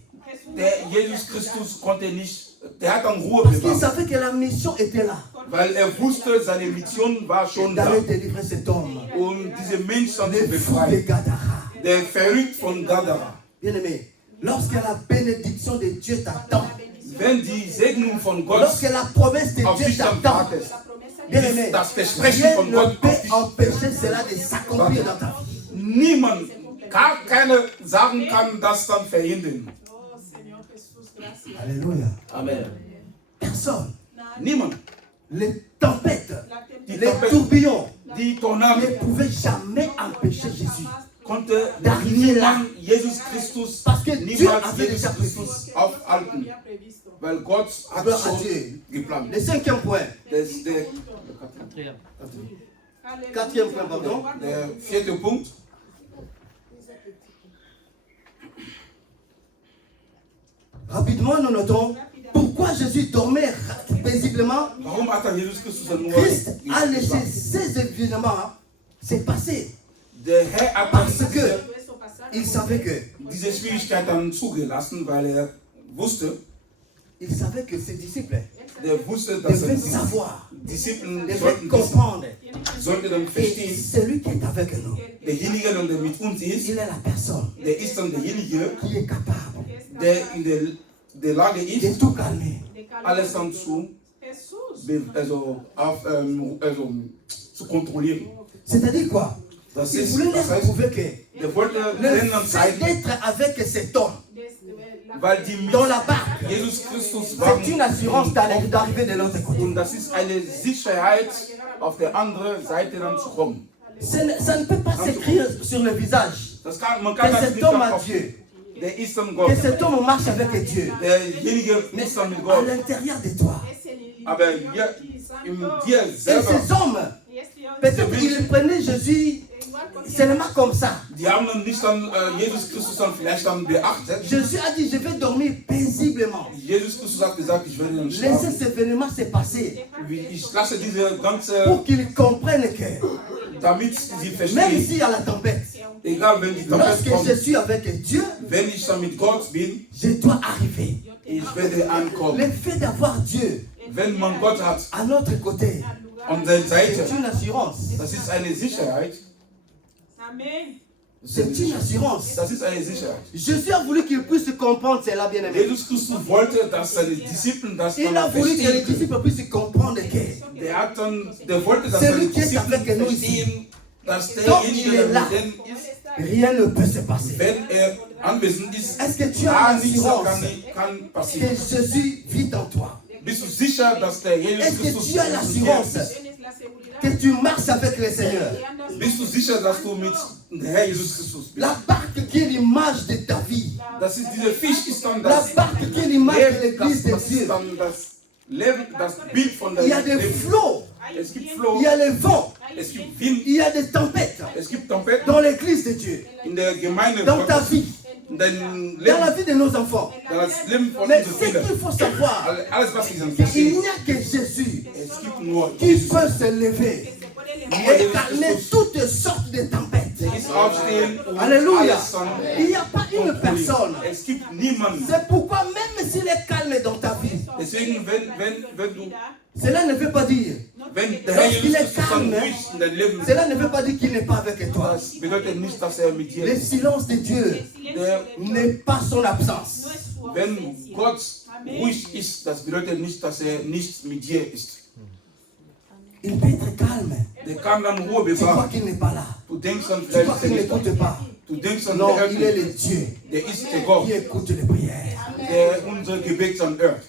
der Jesus Christus konnte nicht der hat dann Ruhe Parce qu'il bewahrt. savait que la mission était là. Weil wusste, seine Mission war schon da. D'aller délivrer cet homme. Und diese Menschen zu Le fou de befreien. Gadara. Der verrückt von Gadara. Bien-aimé, lorsque la bénédiction de Dieu t'attend, Wenn die Segnung von Gott lorsque la promesse de auf Dieu dich dann t'attend, wartet, bien-aimé, das Versprechen rien von ne Gott peut auf dich, empêcher cela de s'accomplir dans ta vie. niemand, gar keine sagen kann das dann verhindern. Oh, Señor Jesús, gracias. Alléluia. Amen. Personne. Niemand. Les tempêtes, Die les Tempest, tourbillons die ne Tornado pouvaient jamais empêcher Jésus. konnte d'arriver là. niemand Jesus Christus Parce que Dieu niemals avait Jesus déjà Christus aufhalten, Había previsto. weil Gott hat Gloire à schon Dieu. geplant. Le cinquième point. Quatrième point, pardon. Der vierte Punkt, Rapidement, nous notons pourquoi Jésus dormait paisiblement. warum hat Jesus Christus nur Christ a laissé ces événements se passer Der Herr hat parce que Eso pasar. il savait que diese Schwierigkeit dann zugelassen, weil wusste, ses disciples der wusste, dass devaient die savoir, Disciplen devaient sollten comprendre. dann Et verstehen, celui qui est avec nous, derjenige, der mit uns ist, il est la personne der ist dann derjenige, qui est capable der in der Lage de ist, tout calmer. alles dann zu kontrollieren. C'est-à-dire quoi? Das Il ist, voulait das leur heißt, prouver que der wollte le denen fait zeigen, d'être avec cet homme weil die mit dans la barque, Jesus Christus waren. c'est une assurance d'arriver de l'autre côté. Und das ist eine Sicherheit, auf der anderen Seite dann zu kommen. Ça ne peut pas s'écrire sur le visage Man kann que das cet nicht homme a auf Dieu, der ist dann Gott. que cet homme marche avec Dieu. Derjenige Mais ist dann mit à Gott. l'intérieur de toi. Aber hier, in dir Et selber, ces hommes, peut-être qu'ils prenaient Jésus seulement comme ça. die haben dann nicht dann Jesus Christus dann vielleicht dann beachtet. Jésus a dit, je vais dormir paisiblement. Jesus Christus hat gesagt, ich werde dann Laissez schlafen. cet événement se passer Ich lasse diese ganze, pour qu'ils comprennent que damit sie même verstehen, s'il y a la tempête, egal wenn die Tempest lorsque je kommt, suis avec Dieu, wenn ich dann mit Gott bin, je dois arriver. ich werde ankommen. Le fait d'avoir Dieu Wenn man Gott hat à notre côté, an der Seite, c'est une assurance. das ist eine Sicherheit. Amén. C'est une assurance. Das ist eine Sicherheit. Jésus a voulu qu'ils puissent comprendre cela, bien aimé. Jesus Christus wollte, dass seine Disciplen das Il dann a voulu que les verstehen. disciples puissent comprendre que Der wollte, dass Celui seine qui est Disciplen avec nous verstehen, dass Donc, il derjenige, est der là. mit denen ist, rien ne peut se passer. wenn anwesend ist, Est-ce que tu as gar nichts l'assurance kann que passieren. Jésus vit en toi? Bist du sicher, dass der Jesus Est-ce que Christus tu as in dir l'assurance ist? Tienes la seguridad que tu marches avec le Seigneur? que andas Bist du sicher, dass du mit dem Herr Jesus Christus bist? La barque qui est l'image de ta vie. Das ist dieser Fisch ist dann La das barque qui est l'image de Leben, l'église de das ist Dieu. dann das Leben, das Bild von der Il y a des Leben. flots, Es gibt il Flo, y a les vents, es gibt Wind, il y a des tempêtes es gibt Trompeten dans l'église de Dieu, in der Gemeinde dans ta Gottes, vie, in deinem dans la Leben, vie de nos enfants. das Leben von Mais unseren ce Kindern. qu'il faut savoir, Alles, was wir il verstehen, n'y a que Jésus es gibt nur qui Jesus. peut se lever et calmer toutes sortes de tempêtes. Ist aufstehen und Alléluia. alles dann Il n'y a pas une personne. Es gibt niemanden. C'est pourquoi même s'il est calme dans ta vie, Deswegen, wenn du, cela ne veut pas dire, wenn der Herr Lorsqu'il Jesus est Christus dann calme, ruhig in dein Leben ist, cela ne veut pas dire qu'il n'est pas avec toi. das bedeutet nicht, dass er mit dir Le ist. silence de Dieu Der, n'est pas son absence. no es su wenn ausencia. Gott ruhig ist, das bedeutet nicht, dass er nicht mit dir ist. Il peut être calme. Der kann dann Ruhe Tu crois bewahren. qu'il n'est pas là. Du denkst dann Tu crois vielleicht, qu'il der nicht, n'écoute pas. du denkst an Non, der il est Erde, le Dieu der ist der Gott, qui écoute les prières. der unsere Gebete dann hört.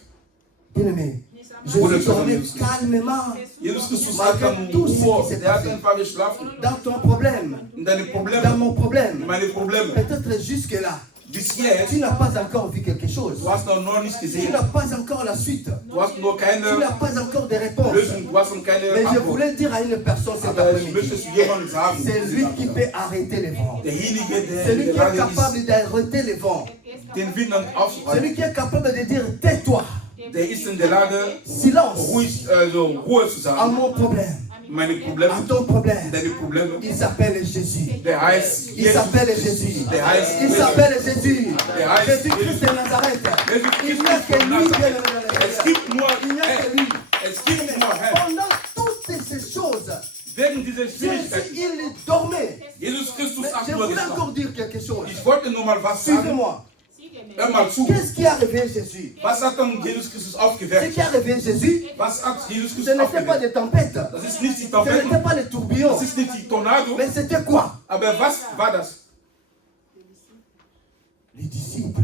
Bien-aimé, Jésus dormait calmement Jesus Christus hat dann Ruhe, der hat einfach geschlafen. dans ton problème, In deine dans Probleme, mon problème. in meine Probleme. Peut-être jusque-là, Bis jetzt, tu n'as pas encore vu quelque chose. du hast noch nicht Tu gesehen. n'as pas encore la suite. Du hast nur Tu keine n'as pas encore de réponse. Lösung, du hast noch keine Mais je Antwort. voulais dire à une personne cet Aber ich möchte après-midi, zu jemandem sagen, c'est lui qui peut arrêter les vents. derjenige, der C'est in lui der qui est Lage capable d'arrêter les vents. ist, den Wind dann C'est aufzuhalten, lui qui est capable de dire tais-toi, der ist in der Lage, silence ruhig, Ruhe zu à sagen. mon problème, Meine à Probleme, ton problème. deine Probleme, Il s'appelle Jésus. der heißt Il Jesus. s'appelle Jésus. Der heißt Il s'appelle Jésus. Der heißt Jésus-Christ de Nazareth. Jesus Il Christus n'est que von lui, Nazareth. bien-aimé dans les Es gibt nur Il n'y a Herr. que lui. Es gibt nur Herr. Pendant toutes ces choses, Wegen dieser Jésus, Schwierigkeiten. il dormait. Jesus Christus Mais hat je nur voulais geschlafen. encore dire quelque chose. Ich wollte nur mal was sagen. Suivez-moi. Hör mal zu. Qu'est-ce qui a réveillé Jésus? Was hat dann Jesus Christus Ce aufgeweckt? qui a réveillé Jésus, Was hat Jesus ce Christus n'était pas aufgeweckt? des tempêtes. Das ist nicht die Ce n'était Tempête, pas les tourbillons. das ist nicht die Tornado. Mais c'était quoi? Aber was war das? Les disciples.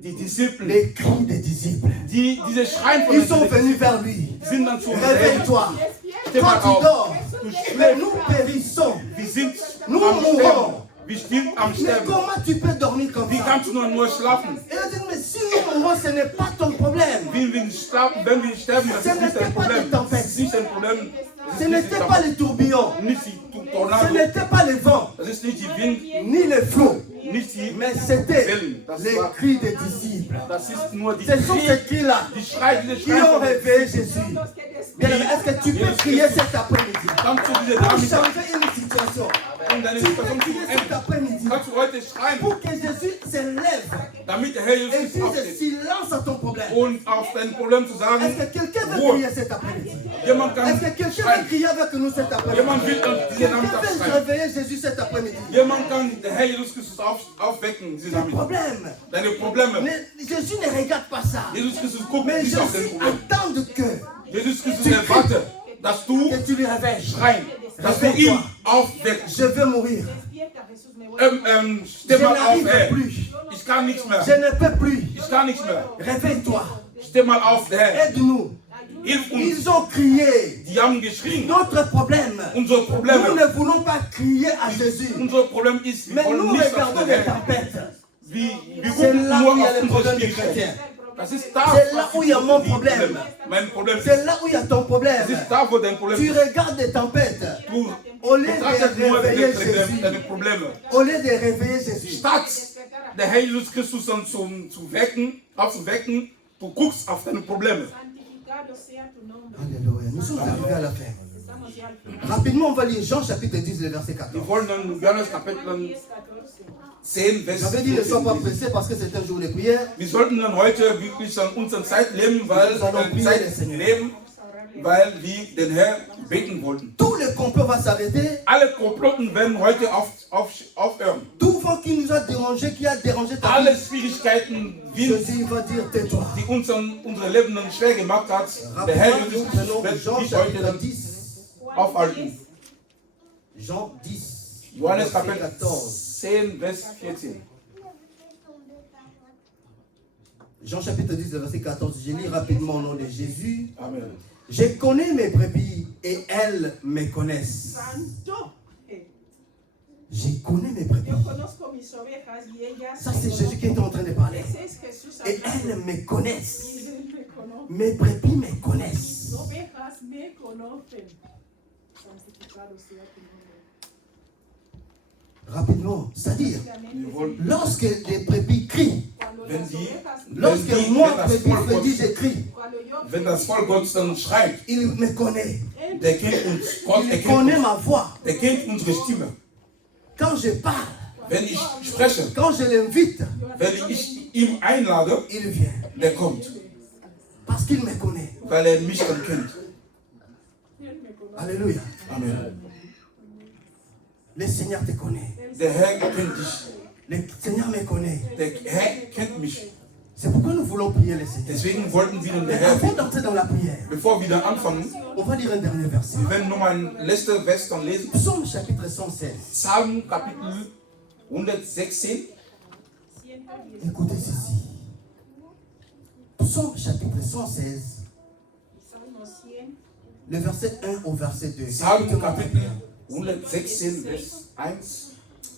Die Disziple, Les cris des disciples. diese Schreien von Ils den sont Disciplen venus vers lui. sind dann zu uns. Réveille-toi. Steh mal Toi, tu dors. auf. Du Mais schläfst. nous périssons. Wir sind Nous am mourons. Sterben. Wir sind am Mais Sterben. comment tu peux dormir comme Wie ça? kannst du nur schlafen? Et il dit, mais si nous mourons, ce n'est pas ton problème. Wenn wir sterben, das ist nicht ein Problem. Das ist nicht ein Problem. Das Ce ist nicht die n'était pas Tempête. les tourbillons. Nicht die Ce Tornado. n'était pas les vents. Das ist nicht die Wind. Ni les flots. Nicht die. Mais c'était Wellen. Das les war- cris des disciples. Das ist nur die Ce sont ces Schreie, cris-là die Schreie, diese qui Schreie ont von den réveillé Jésus. Bien aimé, est-ce que tu peux prier cet après-midi Kannst du diese pour Nachmittag changer une situation? um deine Tu peux Situation zu prier cet ändern? après-midi Kannst du heute schreien, pour que Jésus s'élève damit der Herr et Jesus dise aufsteht silence à ton problème. und auf dein Problem zu Est-ce sagen, que quelqu'un veut Ruhe. prier cet après-midi? Jemand kann Est-ce que quelqu'un veut schreien. crier avec nous cet après-midi? Jemand will dann diese Quelqu'un Nachmittag veut schreien. réveiller Jésus cet après-midi? Jemand kann der Herr Jesus Christus aufwecken, diese Quel Nachmittag. problème? Deine Probleme. Jésus ne regarde pas ça. Jesus Christus guckt Mais nicht auf deine Jésus Probleme. attend que Jesus Christus erwartet, dass du tu lui réveilles. schreien, dass du ihn aufweckst. Je veux mourir. Steh Je mal auf, n'arrive Herr. plus. Ich kann nichts Je mehr. ne peux plus. Ich kann nichts mehr. Réveille-toi. Steh mal auf, Herr. Aide-nous. Hilf uns. Ils ont crié. Die haben geschrien. Notre problème. Unser Nous Problem, ne voulons pas crier à Jésus. unser Problem ist, wir Mais nous wollen nicht auf regardons den les Herrn. tempêtes. Wir C'est gucken là nur où il y a auf les unsere problèmes des Schwierigkeiten. chrétiens. Das ist da, C'est là où il y a mon die problème. Probleme. Mein Problem C'est là où il y a ton problème. das ist da, wo dein Problem Tu ist. regardes les tempêtes. Du Au lieu betrachtest de nur réveiller Jésus. deine Probleme. Au lieu de réveiller Jésus. Statt der Herr Jesus Christus dann aufzuwecken, du guckst auf deine Probleme. Santificado sea tu nombre. Alléluia. Nous sommes arrivés à la fin. Estamos ya al final. Rapidement, on va lire Jean chapitre 10, le verset Wir 14. wollen dann Johannes Kapitel 10, 14. 10, Vers J'avais dit ne sois pas 14. pressé parce que c'est un jour de prière. Wir sollten dann heute wirklich dann unsere Zeit leben, weil wir den Herrn beten wollten. Tout le complot va s'arrêter. Alle Komplotten werden heute aufhören. Tout vent qui nous a dérangé, qui a dérangé ta Alle vie. Schwierigkeiten, Jésus va dire tais-toi. die unser Leben dann schwer gemacht hat, der Herr Rapidement, Jesus nous Christus prenons wird Jean dich heute chapitre dann 10. aufhalten. Jean 10. Johannes verset Kapitel 14. 10, Vers 14. Jean chapitre 10, le verset 14. Je lis rapidement au nom de Jésus. Amen. Je connais mes brebis et elles me connaissent. Santo. Je connais mes brebis. Yo conozco mis ovejas y ellas. Ça, c'est Jésus qui est en train de parler. Ese es Jesús Et hablando. elles me connaissent. Y él me conoce. Mes brebis me connaissent. Mis ovejas me conocen. Santificado sea tu nombre. Rapidement, c'est-à-dire, Wir wollen, lorsque les brebis crient, Cuando Wenn las die- ovejas, lorsque moi, das brebis, Volk brebis, Gottes- je crie, cuando yo wenn das Volk Gottes dann schreit, il me connaît. der kennt uns, Gott Il erkennt connaît uns, ma voix. der kennt unsere Stimme. Quand je parle, Wenn ich spreche, quand je l'invite, wenn ich ihn einlade, il vient. der kommt, Parce qu'il me connaît. weil mich dann kennt. Alléluia. Amen. Le Seigneur te connaît. Der Herr kennt dich. Le Seigneur me connaît. Der Herr kennt mich. C'est pourquoi nous voulons prier le Seigneur. Deswegen wollten wir den Mais Herr, avant d'entrer dans la prière, bevor wir dann anfangen, on va lire un dernier verset. wir werden nochmal ein letzter Vers dann lesen. Psaume chapitre 116. Psalm Kapitel 116. Écoutez ceci. Psaume chapitre 116, Salmo 100, le verset 1 au verset 2. Psalm Écoutez-moi Kapitel bien. 116, Vers 1.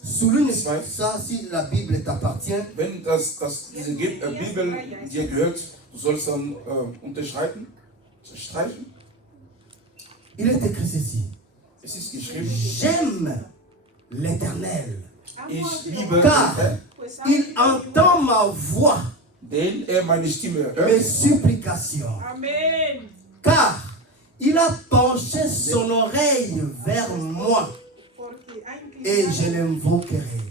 Souligne ça si la Bible t'appartient. Wenn diese Bibel dir gehört, du sollst dann unterschreiben, streichen. Il est écrit ceci. Es ist geschrieben, J'aime l'Éternel, ich liebe car den Herrn, pues il entend ma voix, denn er meine Stimme mes hört. supplications. Amén. Car il a penché son oreille vers moi Porque ha et inclinado je l'invoquerai.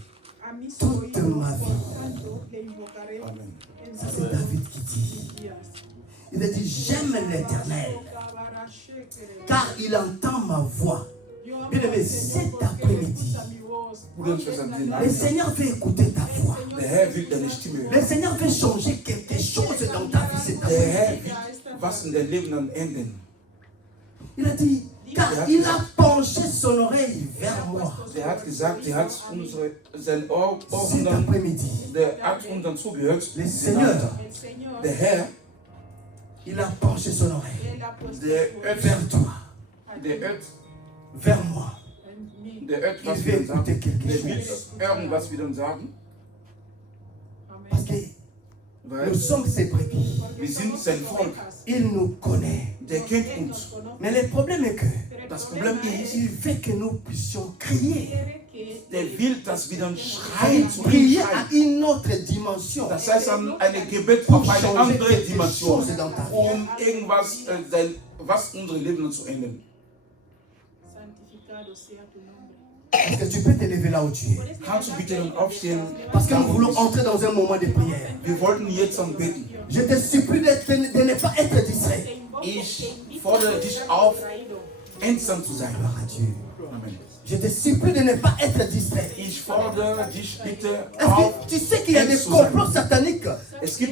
a mis toute oídos, ma por vie. tanto le invocaré Amen. en Ça, sus c'est David qui dit. días. Il a dit, j'aime l'Éternel, car il entend ma voix. Bien aimé, cet après-midi, le Seigneur veut écouter ta voix. Der Herr will deine Stimme hören. Le Seigneur veut changer quelque chose dans ta vie cet Der Herr après-midi. will was in dein Leben dann ändern. Il a dit, car il a penché son oreille vers moi. Der hat gesagt, der hat sein Ohr Cet dann, après-midi, der hat uns dann zugehört. le Seigneur, Der Herr, il a penché son oreille der hört, vers toi, der hört, vers moi. der hört, was Il wir veut dann sagen. écouter quelque Der will chose. hören, was wir dann sagen. Parce que Weil nous sommes ses brebis. wir sind sein Volk. Il nous connaît. Der kennt uns. Mais le problème est que Das Problem ist, il veut que nous puissions crier. der will, dass wir dann schreien zu ihm Prier à schreien. une autre dimension. Das heißt, ein Gebet auf eine andere Dimension, Chose dans ta vie. um irgendwas, was unsere Leben zu ändern. Est-ce que tu peux te lever là où tu es? Kannst du bitte dann aufstehen? Parce que nous voulons entrer dans un moment de prière. Wir wollten jetzt dann beten. Je te supplie de ne pas être distrait. Ich fordere dich auf, einsam zu sein. Gloire à Dieu. Amen. Je te supplie de ne pas être distrait. Ich fordere dich bitte Est-ce auf. que tu sais qu'il y a des complots sataniques Es gibt